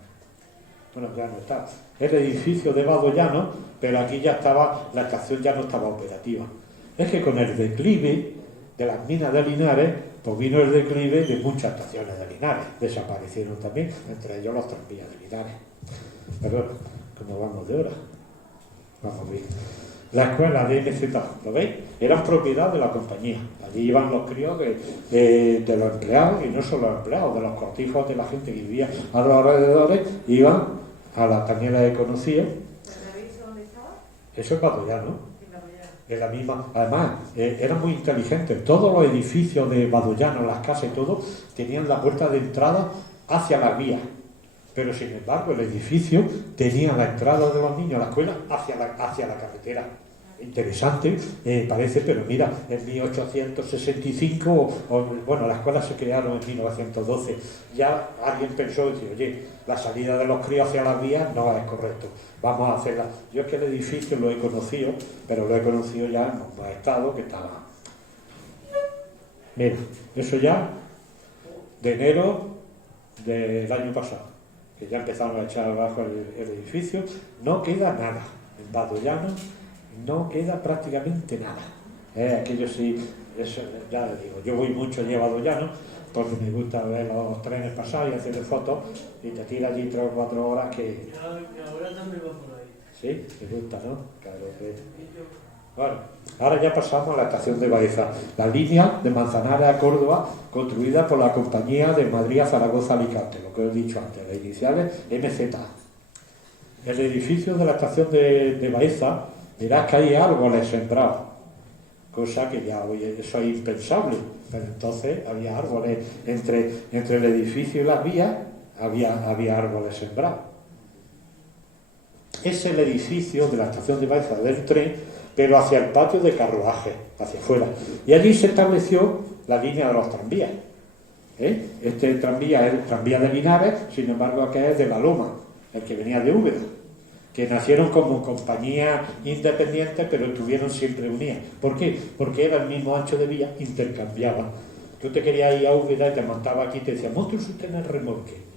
Bueno, ya no está. El edificio de Badollano, pero aquí ya estaba, la estación ya no estaba operativa. Es que con el declive de las minas de Linares, pues vino el declive de muchas estaciones de Linares. Desaparecieron también, entre ellos los tranvías de Linares. Pero, ¿cómo vamos de hora? Vamos bien. La escuela de MZ, ¿lo veis? Eran propiedad de la compañía. Allí iban los críos de los empleados, y no solo los empleados, de los cortijos de la gente que vivía a los alrededores, iban a la también la he conocido. ¿Dónde estaba? Eso es Badollano. En la misma. Además, eran muy inteligentes. Todos los edificios de Badollano, las casas y todo, tenían la puerta de entrada hacia la vía. Pero sin embargo el edificio tenía la entrada de los niños a la escuela hacia la carretera. Interesante, parece, pero mira, en 1865, bueno, las escuelas se crearon en 1912, ya alguien pensó y dice, oye, la salida de los críos hacia las vías no es correcto, vamos a hacerla. Yo es que el edificio lo he conocido, pero lo he conocido ya en un estado que estaba. Mira, eso ya de enero del año pasado, que ya empezaron a echar abajo el edificio, no queda nada. En Badollano no queda prácticamente nada. Aquello sí, eso, ya les digo, yo voy mucho allí a Badollano porque me gusta ver los trenes pasar y hacer fotos y te tira allí 3 o 4 horas que... Y ahora también va por ahí. Sí, te gusta, ¿no? Claro que... Bueno, ahora ya pasamos a la estación de Baeza, la línea de Manzanares a Córdoba, construida por la compañía de Madrid a Zaragoza Alicante, lo que os he dicho antes, las iniciales MZ. El edificio de la estación de Baeza, mirad que hay árboles sembrados, cosa que ya hoy eso es impensable, pero entonces había árboles entre el edificio y las vías, había árboles sembrados. Es el edificio de la estación de Baeza del tren, pero hacia el patio de carruaje, hacia afuera. Y allí se estableció la línea de los tranvías. Este tranvía es el tranvía de Linares, sin embargo aquí es de La Loma, el que venía de Úbeda, que nacieron como compañías independientes, pero estuvieron siempre unidas. ¿Por qué? Porque era el mismo ancho de vía, intercambiaban. Tú te querías ir a Úbeda y te montabas aquí y te decían, monte usted en el remolque,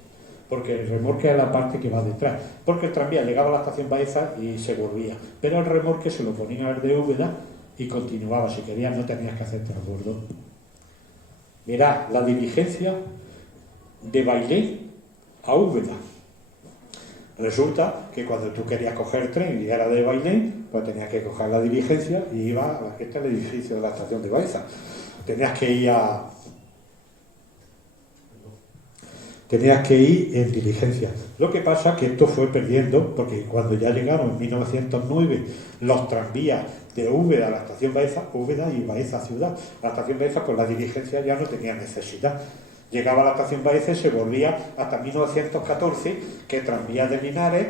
porque el remolque es la parte que va detrás, porque el tranvía llegaba a la estación Baeza y se volvía, pero el remolque se lo ponían al de Úbeda y continuaba, si querías no tenías que hacer transbordo. Mirad, la diligencia de Bailén a Úbeda. Resulta que cuando tú querías coger el tren y era de Bailén, pues tenías que coger la diligencia y iba a este es el edificio de la estación de Baeza. Tenías que ir en diligencia. Lo que pasa es que esto fue perdiendo, porque cuando ya llegaron en 1909 los tranvías de Úbeda a la estación Baeza, Úbeda y Baeza ciudad, la estación Baeza con la diligencia ya no tenía necesidad. Llegaba a la estación Baeza y se volvía hasta 1914, que tranvía de Linares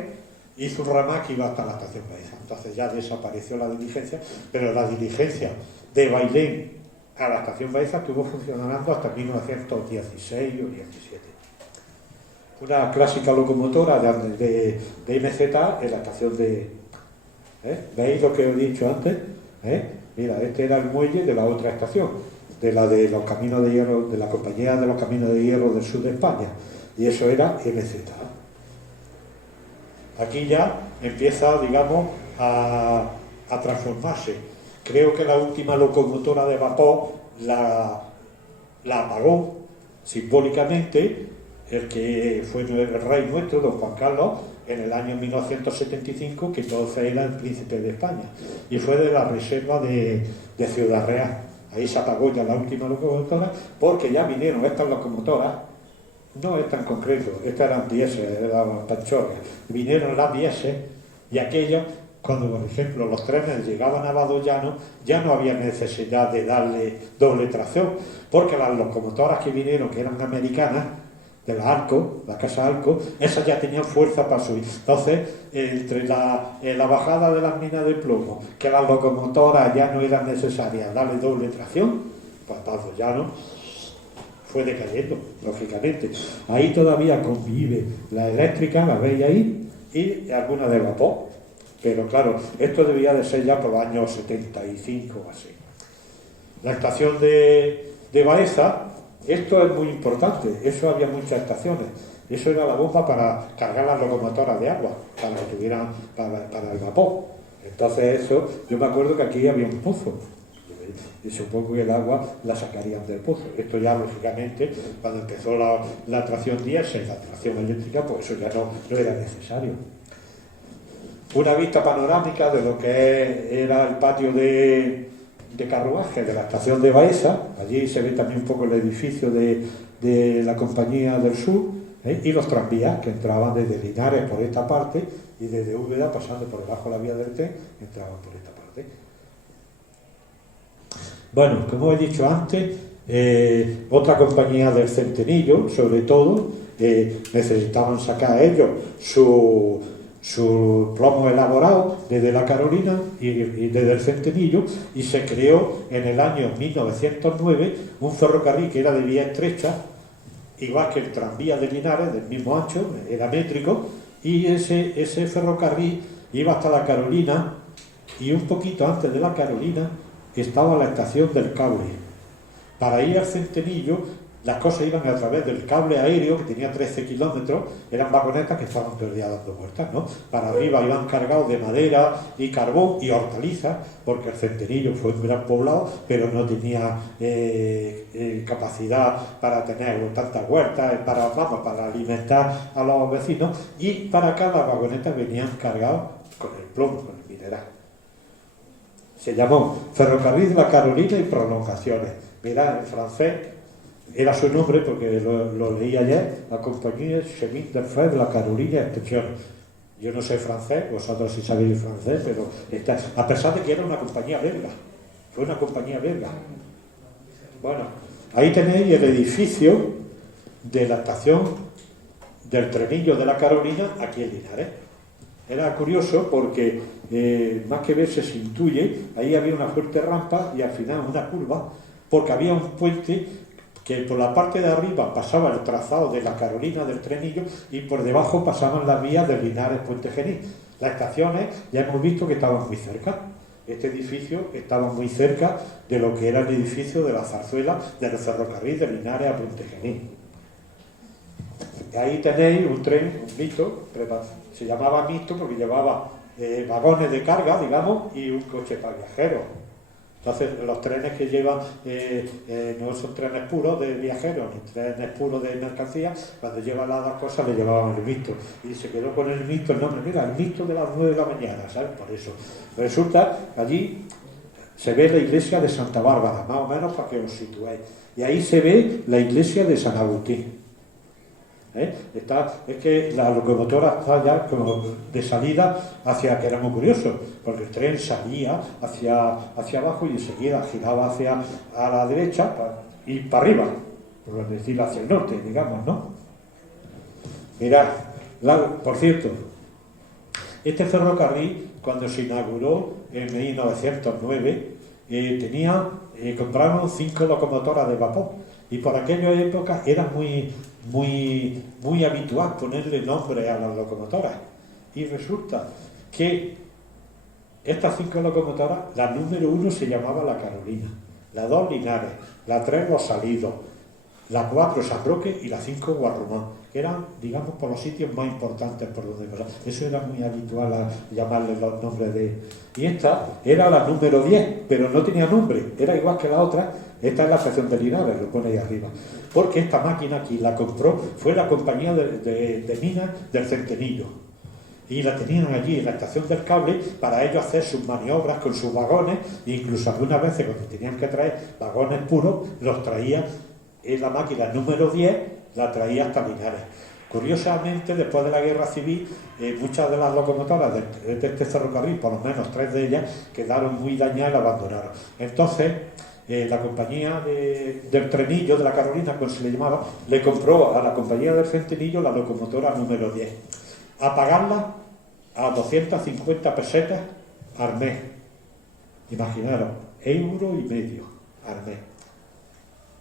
hizo un ramal que iba hasta la estación Baeza. Entonces ya desapareció la diligencia, pero la diligencia de Bailén a la estación Baeza estuvo funcionando hasta 1916 o 17. Una clásica locomotora de MZ en la estación de... ¿Veis lo que os he dicho antes? Mira, este era el muelle de la otra estación, de la de los caminos de hierro, de la compañía de los caminos de hierro del sur de España, y eso era MZ. Aquí ya empieza, digamos, a transformarse. Creo que la última locomotora de vapor la apagó simbólicamente el que fue el rey nuestro, don Juan Carlos, en el año 1975, que entonces era el príncipe de España, y fue de la reserva de Ciudad Real. Ahí se apagó ya la última locomotora, porque ya vinieron estas locomotoras, no esta en concreto, estas eran diésel, eran panchorras, vinieron las diésel, y aquellas, cuando por ejemplo los trenes llegaban a Badollano, ya no había necesidad de darle doble tracción, porque las locomotoras que vinieron, que eran americanas, de la Arco, la casa Arco, esas ya tenían fuerza para subir. Entonces, entre la bajada de las minas de plomo, que las locomotoras ya no eran necesarias darle doble tracción, pues Badollano fue decayendo, lógicamente. Ahí todavía convive la eléctrica, la veis ahí, y alguna de vapor. Pero claro, esto debía de ser ya por los años 75 o así. La estación de Baeza, esto es muy importante, eso había muchas estaciones, eso era la bomba para cargar las locomotoras de agua, para que tuvieran, para el vapor. Entonces eso, yo me acuerdo que aquí había un pozo, y supongo que el agua la sacarían del pozo. Esto ya, lógicamente, cuando empezó la tracción diésel, la tracción eléctrica, pues eso ya no era necesario. Una vista panorámica de lo que era el patio de carruaje de la estación de Baeza. Allí se ve también un poco el edificio de la Compañía del Sur, y los tranvías que entraban desde Linares por esta parte y desde Úbeda, pasando por debajo de la vía del tren, entraban por esta parte. Bueno, como he dicho antes, otra compañía del Centenillo, sobre todo, necesitaban sacar ellos su plomo elaborado desde la Carolina y desde el Centenillo, y se creó en el año 1909 un ferrocarril que era de vía estrecha, igual que el tranvía de Linares, del mismo ancho, era métrico, y ese ferrocarril iba hasta la Carolina, y un poquito antes de la Carolina estaba la estación del Cable. Para ir al Centenillo, las cosas iban a través del cable aéreo, que tenía 13 kilómetros, eran vagonetas que estaban todo el día dando vueltas, ¿no? Para arriba iban cargados de madera y carbón y hortalizas, porque el Centenillo fue un gran poblado, pero no tenía capacidad para tener tantas huertas, para alimentar a los vecinos, y para acá las vagonetas venían cargadas con el plomo, con el mineral. Se llamó Ferrocarril de la Carolina y Prolongaciones. Mirad, en francés era su nombre, porque lo leí ayer, la Compañía Chemin de Fer de la Carolina Extensión. Yo no sé francés, vosotros sí sabéis francés, pero a pesar de que era una compañía belga, fue una compañía belga. Bueno, ahí tenéis el edificio de la estación del Trenillo de la Carolina, aquí en Linares. Era curioso porque, más que verse, se intuye, ahí había una fuerte rampa y al final una curva, porque había un puente que por la parte de arriba pasaba el trazado de la Carolina del Trenillo y por debajo pasaban las vías de Linares Puente Genil. Las estaciones ya hemos visto que estaban muy cerca. Este edificio estaba muy cerca de lo que era el edificio de la zarzuela del ferrocarril de Linares a Puente Genil. Ahí tenéis un tren, un Mito, se llamaba Mito porque llevaba vagones de carga, digamos, y un coche para viajeros. Entonces, los trenes que llevan no son trenes puros de viajeros, ni trenes puros de mercancías. Cuando llevan las dos cosas le llevaban el Mito. Y se quedó con el Mito el nombre, mira, el Mito de las 9 de la mañana, ¿sabes? Por eso. Resulta, allí se ve la iglesia de Santa Bárbara, más o menos para que os situéis. Y ahí se ve la iglesia de San Agustín. Es que la locomotora está ya como de salida hacia, que era muy curioso, porque el tren salía hacia abajo y enseguida giraba a la derecha y para arriba, por decir hacia el norte, digamos, ¿no? Mirad, por cierto, este ferrocarril, cuando se inauguró en 1909, compraron 5 locomotoras de vapor, y por aquella época era muy habitual ponerle nombre a las locomotoras, y resulta que Estas 5 locomotoras, la número 1 se llamaba la Carolina, la 2 Linares, la 3 Los Salidos, la 4 San Roque y la 5 Guarromán, que eran, digamos, por los sitios más importantes por donde pasaba. Eso era muy habitual a llamarle los nombres de... Y esta era la número 10, pero no tenía nombre, era igual que la otra. Esta es la estación de Linares, lo pone ahí arriba. Porque esta máquina, quien la compró, fue la compañía de minas del Centenillo. Y la tenían allí en la estación del cable para ellos hacer sus maniobras con sus vagones, e incluso algunas veces cuando tenían que traer vagones puros, los traía en la máquina número 10, la traía hasta Linares. Curiosamente, después de la guerra civil, muchas de las locomotoras de este ferrocarril, por lo menos 3 de ellas, quedaron muy dañadas y la abandonaron. Entonces, la compañía del Trenillo, de la Carolina, como se le llamaba, le compró a la compañía del Centenillo la locomotora número 10. A pagarla a 250 pesetas al mes. Imaginaros, €1,50 al mes.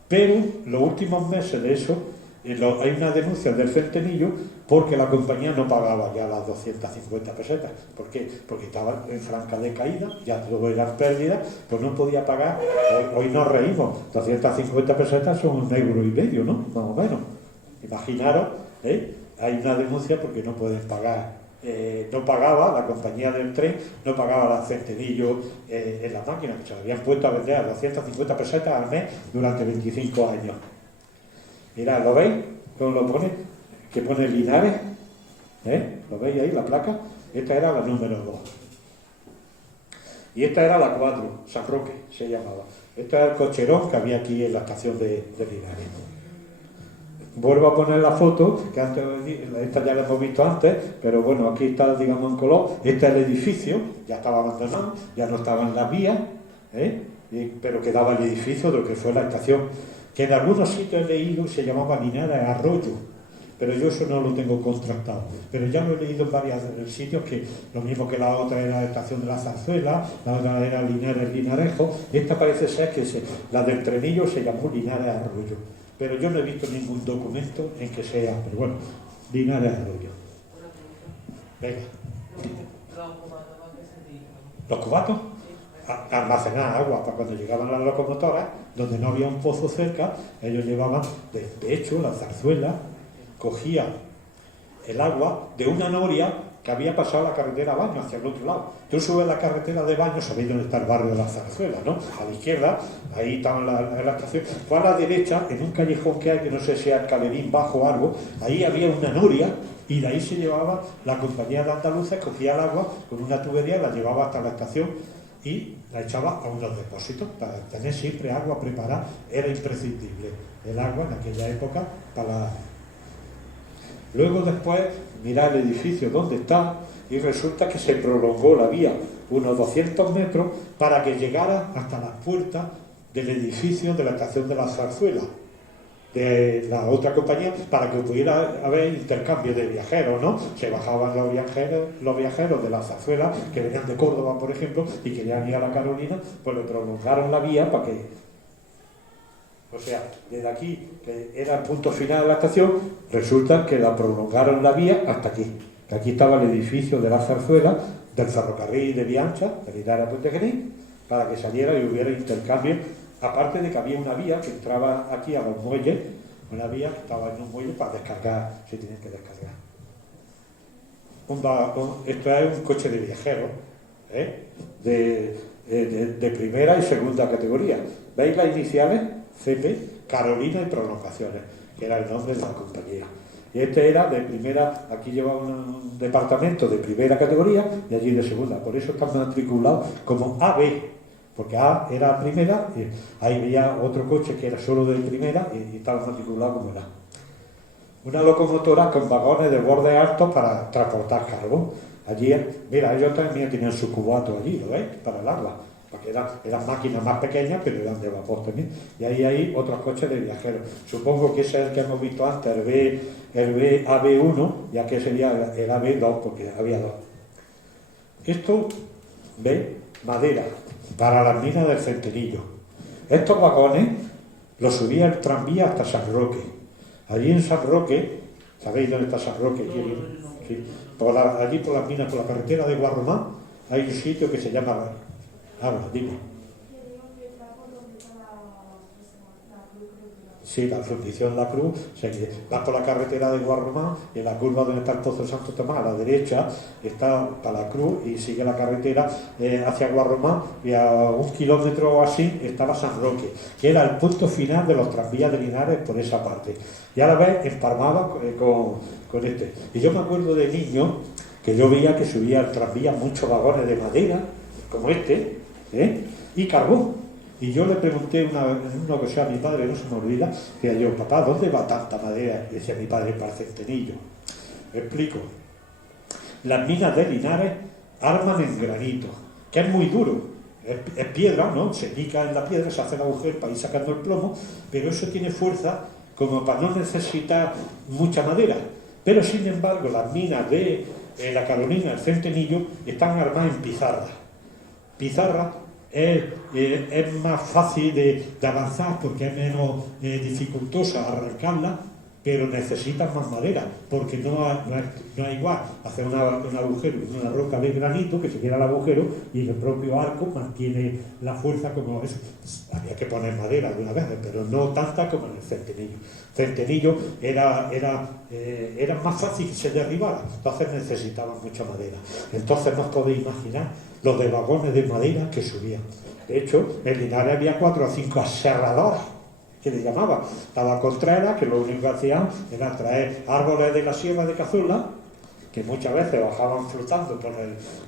Pero los últimos meses de eso, hay una denuncia del Centenillo porque la compañía no pagaba ya las 250 pesetas. ¿Por qué? Porque estaba en franca decaída, ya todo era pérdida, pues no podía pagar. Hoy nos reímos, 250 pesetas son €1,50, ¿no? Más o menos. Imaginaros, hay una denuncia porque no pueden pagar. No pagaba, la compañía del tren no pagaba la Centenillo en la máquina, que se la habían puesto a vender a 250 pesetas al mes durante 25 años. Mirad, ¿lo veis? ¿Cómo lo pone? Que pone Linares, ¿lo veis ahí, la placa? Esta era la número 2. Y esta era la 4, San Roque se llamaba. Este era el cocherón que había aquí en la estación de Linares. Vuelvo a poner la foto, que antes, esta ya la hemos visto antes, pero bueno, aquí está, digamos, en color. Este es el edificio, ya estaba abandonado, ya no estaban las vías, pero quedaba el edificio de lo que fue la estación, que en algunos sitios he leído se llamaba Linares Arroyo, pero yo eso no lo tengo contrastado. Pero ya lo he leído en varios sitios, que lo mismo que la otra era la estación de la Zarzuela, la otra era Linares Linarejo, y esta parece ser que la del Trenillo se llamó Linares Arroyo. Pero yo no he visto ningún documento en que sea, pero bueno, Linares Arroyo. Venga. ¿Los cubatos? Almacenar agua para cuando llegaban las locomotoras, donde no había un pozo cerca, ellos llevaban, de hecho, la Zarzuela cogía el agua de una noria que había pasado la carretera Baños hacia el otro lado. Tú subes la carretera de Baños, sabéis dónde está el barrio de la Zarzuela, ¿no? A la izquierda, ahí estaba la estación. Fue a la derecha, en un callejón que hay, que no sé si es el Calerín Bajo o algo, ahí había una noria, y de ahí se llevaba, la compañía de andaluces cogía el agua con una tubería, la llevaba hasta la estación y la echaba a unos depósitos para tener siempre agua preparada. Era imprescindible el agua en aquella época para... Luego después, mirad el edificio donde está, y resulta que se prolongó la vía unos 200 metros para que llegara hasta las puertas del edificio de la estación de la Zarzuela, de la otra compañía, para que pudiera haber intercambio de viajeros, ¿no? Se bajaban los viajeros de la Zarzuela, que venían de Córdoba, por ejemplo, y querían ir a la Carolina, pues le prolongaron la vía para que... O sea, desde aquí, que era el punto final de la estación, resulta que la prolongaron la vía hasta aquí. Que aquí estaba el edificio de la Zarzuela, del ferrocarril de Biancha, de Linares a Puente Genil, para que saliera y hubiera intercambio. Aparte de que había una vía que entraba aquí a los muelles, una vía que estaba en un muelle para descargar, si tenían que descargar. Esto es un coche de viajeros, de primera y segunda categoría. ¿Veis las iniciales? CP, Carolina y Prolongaciones, que era el nombre de la compañía. Y este era de primera, aquí llevaba un departamento de primera categoría y allí de segunda. Por eso están matriculados como AB, porque A era primera, y ahí veía otro coche que era solo de primera y estaba matriculado como era. Una locomotora con vagones de bordes altos para transportar carbón. Allí, mira, ellos también tenían su cubato allí, ¿lo veis? Para el agua. Porque eran máquinas más pequeñas, pero eran de vapor también. Y ahí hay otros coches de viajeros. Supongo que ese es el que hemos visto antes, el AB1, ya que sería el AB2, porque había dos. Esto, ¿veis? Madera, para las minas del Centenillo. Estos vagones los subía el tranvía hasta San Roque. Allí en San Roque, ¿sabéis dónde está San Roque? Sí. Allí por las minas, por la carretera de Guarromán, hay un sitio que se llama... Habla, dime. Sí, la fundición La Cruz, vas por la carretera de Guarromán, y en la curva donde está el Pozo Santo Tomás, a la derecha, está para La Cruz y sigue la carretera hacia Guarromán, y a 1 kilómetro o así estaba San Roque, que era el punto final de los tranvías de Linares por esa parte. Y a la vez empalmaba con este. Y yo me acuerdo de niño que yo veía que subía al tranvía muchos vagones de madera, como este, y carbón. Y yo le pregunté en una ocasión a mi padre, no se me olvida, decía yo, papá, ¿dónde va tanta madera? Y decía mi padre, para el Centenillo. Me explico. Las minas de Linares arman en granito, que es muy duro. Es piedra, ¿no? Se pica en la piedra, se hace el agujero para ir sacando el plomo, pero eso tiene fuerza como para no necesitar mucha madera. Pero sin embargo, las minas de la Carolina, el Centenillo, están armadas en pizarra. Pizarra es más fácil de avanzar porque es menos dificultosa arrancarla, pero necesitas más madera, porque no es igual hacer un agujero en una roca de granito que se queda el agujero y el propio arco mantiene la fuerza como eso. Había que poner madera alguna vez, pero no tanta como en el Centenillo. Centenillo era más fácil que se derribara, entonces necesitaban mucha madera. Entonces no os podéis imaginar los de vagones de madera que subían. De hecho, en Linares había 4 o 5 aserradoras, que le llamaban. Estaba Contreras, que lo único que hacían era traer árboles de la sierra de Cazorla, que muchas veces bajaban flotando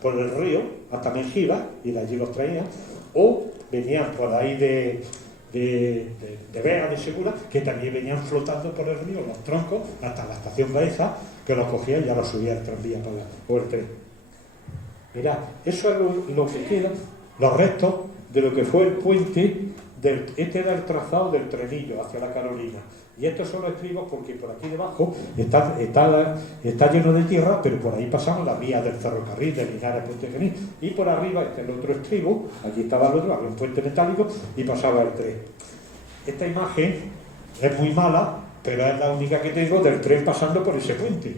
por el río hasta Mengíbar, y de allí los traían, o venían por ahí de Vega de Segura, que también venían flotando por el río, los troncos, hasta la estación Baeza, que los cogían y ya los subía el tranvía o el tren. Mirad, eso es lo que queda, los restos de lo que fue el puente, este era el trazado del trenillo hacia la Carolina. Y estos son los estribos porque por aquí debajo está lleno de tierra, pero por ahí pasaban las vías del ferrocarril de Linares a Puente Genil. Y por arriba está el otro estribo, allí estaba el otro, había un puente metálico y pasaba el tren. Esta imagen es muy mala, pero es la única que tengo del tren pasando por ese puente.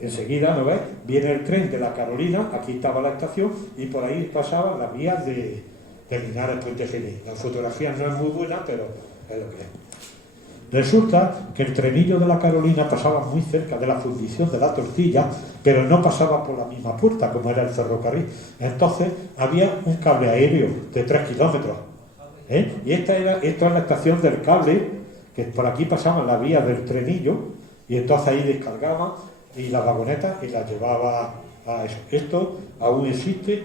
Enseguida, ¿no ves? Viene el tren de la Carolina, aquí estaba la estación, y por ahí pasaban las vías de Linares Puente Genil. La fotografía no es muy buena, pero es lo que es. Resulta que el trenillo de la Carolina pasaba muy cerca de la fundición de la Tortilla, pero no pasaba por la misma puerta, como era el ferrocarril. Entonces había un cable aéreo de 3 kilómetros. Y esta es la estación del cable, que por aquí pasaban las vías del trenillo, y entonces ahí descargaban y las vagonetas y las llevaba a eso. Esto aún existe,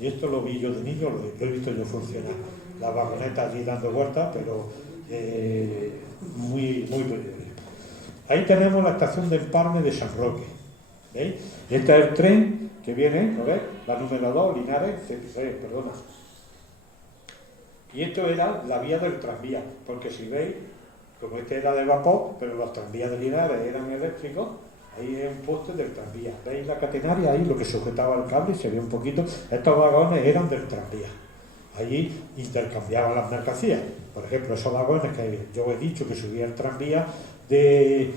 y esto lo vi yo de niño, lo he visto yo funcionar. Las vagonetas allí dando vueltas, pero muy ahí tenemos la estación de empalme de San Roque. ¿Veis? Este es el tren que viene, ¿no ves? La número 2, Linares, perdona. Y esto era la vía del tranvía, porque si veis, como este era de vapor, pero los tranvías de Linares eran eléctricos, ahí es un poste del tranvía. ¿Veis la catenaria ahí, lo que sujetaba el cable? Se ve un poquito. Estos vagones eran del tranvía. Allí intercambiaban las mercancías. Por ejemplo, esos vagones que yo he dicho que subía el tranvía de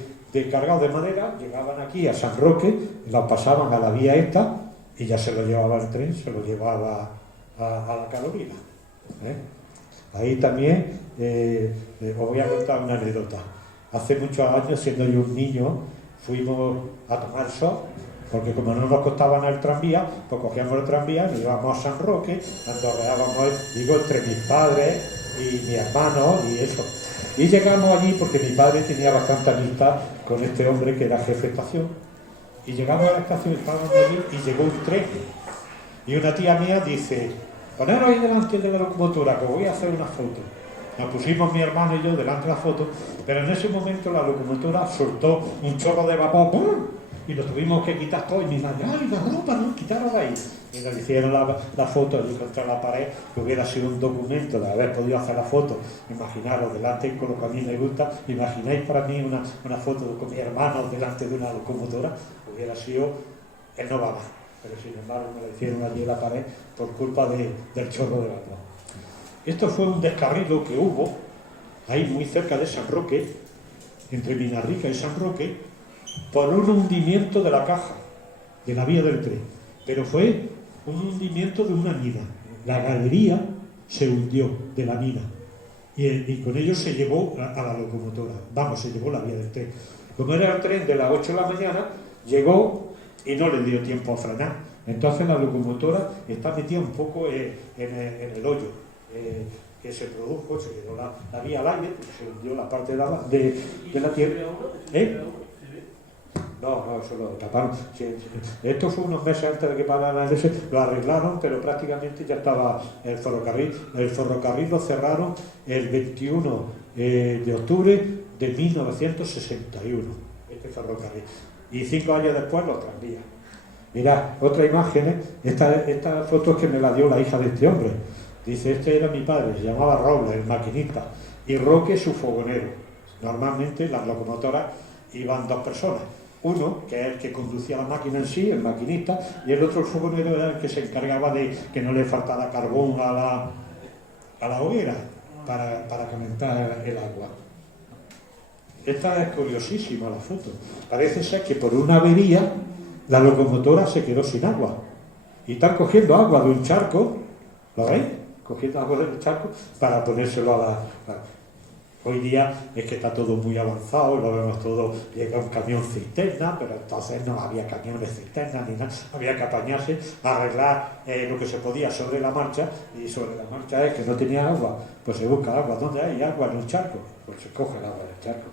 cargados de madera, llegaban aquí a San Roque, los pasaban a la vía esta y ya se lo llevaba el tren, se lo llevaba a la Carolina. Ahí también os voy a contar una anécdota. Hace muchos años, siendo yo un niño, fuimos a tomar sol, porque como no nos costaban el tranvía, pues cogíamos el tranvía, nos íbamos a San Roque, andorreábamos, digo, entre mis padres y mi hermano y eso. Y llegamos allí porque mi padre tenía bastante amistad con este hombre que era jefe de estación. Y llegamos a la estación, estábamos allí y llegó un tren. Y una tía mía dice, poneros ahí delante de la locomotora, que voy a hacer una foto. Nos pusimos mi hermano y yo delante de la foto, pero en ese momento la locomotora soltó un chorro de vapor, ¡pum!, y lo tuvimos que quitar todo. Y mi madre, ¡ay, la ropa, no! Quitaron ahí. Y nos hicieron la foto allí contra la pared, que hubiera sido un documento de haber podido hacer la foto. Imaginaros, delante, con lo que a mí me gusta, imagináis para mí una foto con mi hermano delante de una locomotora, hubiera sido el no va más. Pero sin embargo me lo hicieron allí en la pared por culpa del chorro de vapor. Esto fue un descarrilo que hubo ahí muy cerca de San Roque, entre Minarrica y San Roque, por un hundimiento de la caja de la vía del tren. Pero fue un hundimiento de una mina. La galería se hundió de la mina y con ello se llevó a la locomotora. Vamos, se llevó la vía del tren. Como era el tren de las 8 de la mañana, llegó y no le dio tiempo a frenar. Entonces la locomotora está metida un poco en el hoyo que se produjo, se quedó la vía al aire, se hundió la parte de la tierra. No, eso lo taparon. Sí. Esto fue unos meses antes de que parara el ese, lo arreglaron, pero prácticamente ya estaba el ferrocarril. El ferrocarril lo cerraron el 21 de octubre de 1961, este ferrocarril. Y 5 años después los tranvías. Mirad, otra imagen, esta foto es que me la dio la hija de este hombre. Dice, este era mi padre, se llamaba Robles, el maquinista, y Roque su fogonero. Normalmente las locomotoras iban 2 personas. Uno, que es el que conducía la máquina en sí, el maquinista, y el otro, el fogonero, era el que se encargaba de que no le faltara carbón a la hoguera para calentar el agua. Esta es curiosísima la foto. Parece ser que por una avería la locomotora se quedó sin agua. Y están cogiendo agua de un charco, ¿lo veis? Cogiendo agua del charco para ponérselo a la... Hoy día es que está todo muy avanzado, lo vemos todo, llega un camión cisterna, pero entonces no había camiones cisterna ni nada, había que apañarse, arreglar lo que se podía sobre la marcha, y sobre la marcha es que no tenía agua, pues se busca agua. ¿Dónde hay agua? En un charco, pues se coge el agua del charco.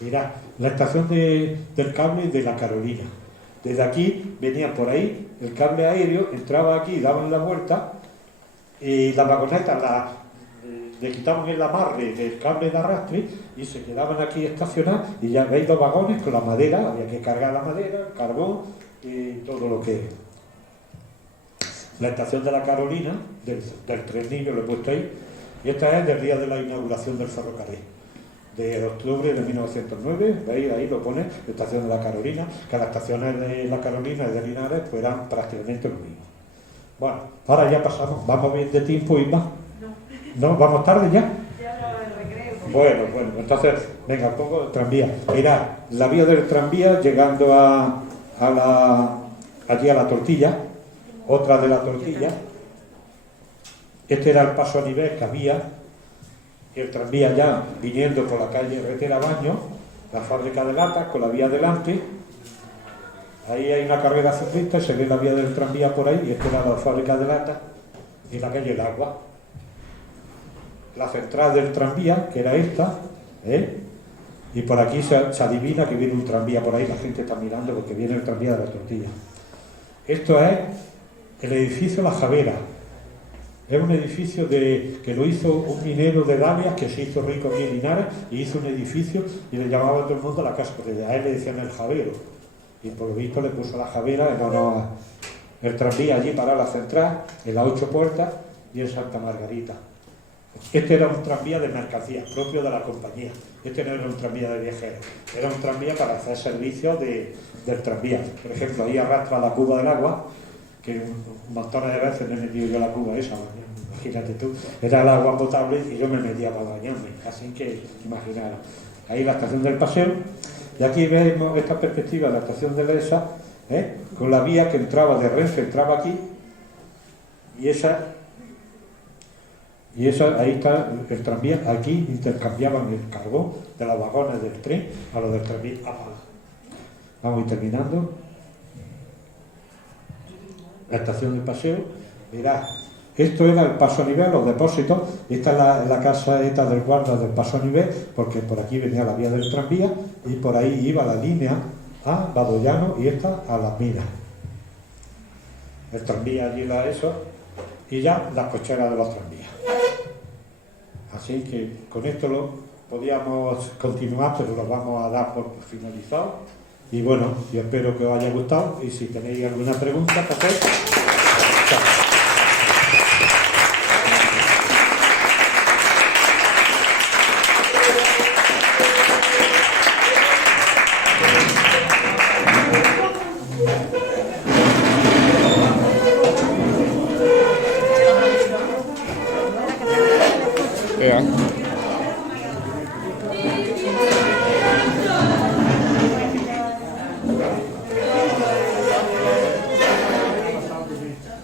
Mirad, la estación del cable de la Carolina. Desde aquí venía por ahí el cable aéreo, entraba aquí, daban la vuelta, y las vagonetas le quitaban el amarre del cable de arrastre y se quedaban aquí estacionados, y ya veis los vagones con la madera, había que cargar la madera, el carbón y todo lo que... La estación de la Carolina, del Trenillo, lo he puesto ahí, y esta es del día de la inauguración del ferrocarril, de octubre de 1909, veis, ahí lo pone, estación de la Carolina, que las estaciones de la Carolina y de Linares pues eran prácticamente lo mismo. Bueno, ahora ya pasamos, vamos bien de tiempo y más. ¿No? ¿Vamos tarde ya? Ya no, el recreo. Bueno, entonces, venga, pongo el tranvía. Mirad, la vía del tranvía llegando allí a la Tortilla, otra de la Tortilla. Este era el paso a nivel que había, el tranvía ya viniendo por la calle Retera Baño, la fábrica de latas con la vía delante. Ahí hay una carrera ciclista, se ve la vía del tranvía por ahí, y esta era la fábrica de latas y la calle El Agua. La central del tranvía, que era esta, y por aquí se adivina que viene un tranvía por ahí, la gente está mirando porque viene el tranvía de la Tortilla. Esto es el edificio La Javera. Es un edificio que lo hizo un minero de Dalias que se hizo rico aquí en Linares, y hizo un edificio y le llamaba a todo el mundo la casa, porque a él le decían el Javero, y por lo visto le puso La Javera en honor a... El tranvía allí para la central, en las 8 puertas y en Santa Margarita. Este era un tranvía de mercancías, propio de la compañía. Este no era un tranvía de viajeros, era un tranvía para hacer servicio del tranvía. Por ejemplo, ahí arrastra la cuba del agua, que montones de veces me he metido yo la cuba esa, imagínate tú, era el agua potable y yo me metía para bañarme, así que imaginaros. Ahí la estación del Paseo, y aquí vemos esta perspectiva de la estación de Lesa, con la vía que entraba de Renfe, entraba aquí, y ahí está el tranvía. Aquí intercambiaban el carbón de los vagones del tren a los del tranvía. Vamos a ir terminando. La estación del Paseo. Mirad, esto era el paso a nivel, los depósitos. Esta es la casa esta del guarda del paso a nivel, porque por aquí venía la vía del tranvía y por ahí iba la línea a Badollano y esta a Las Minas. El tranvía allí y ya las cocheras de los tranvías. Así que con esto lo podíamos continuar, pero lo vamos a dar por finalizado. Y bueno, yo espero que os haya gustado, y si tenéis alguna pregunta, pues...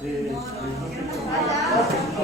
de- Vaya.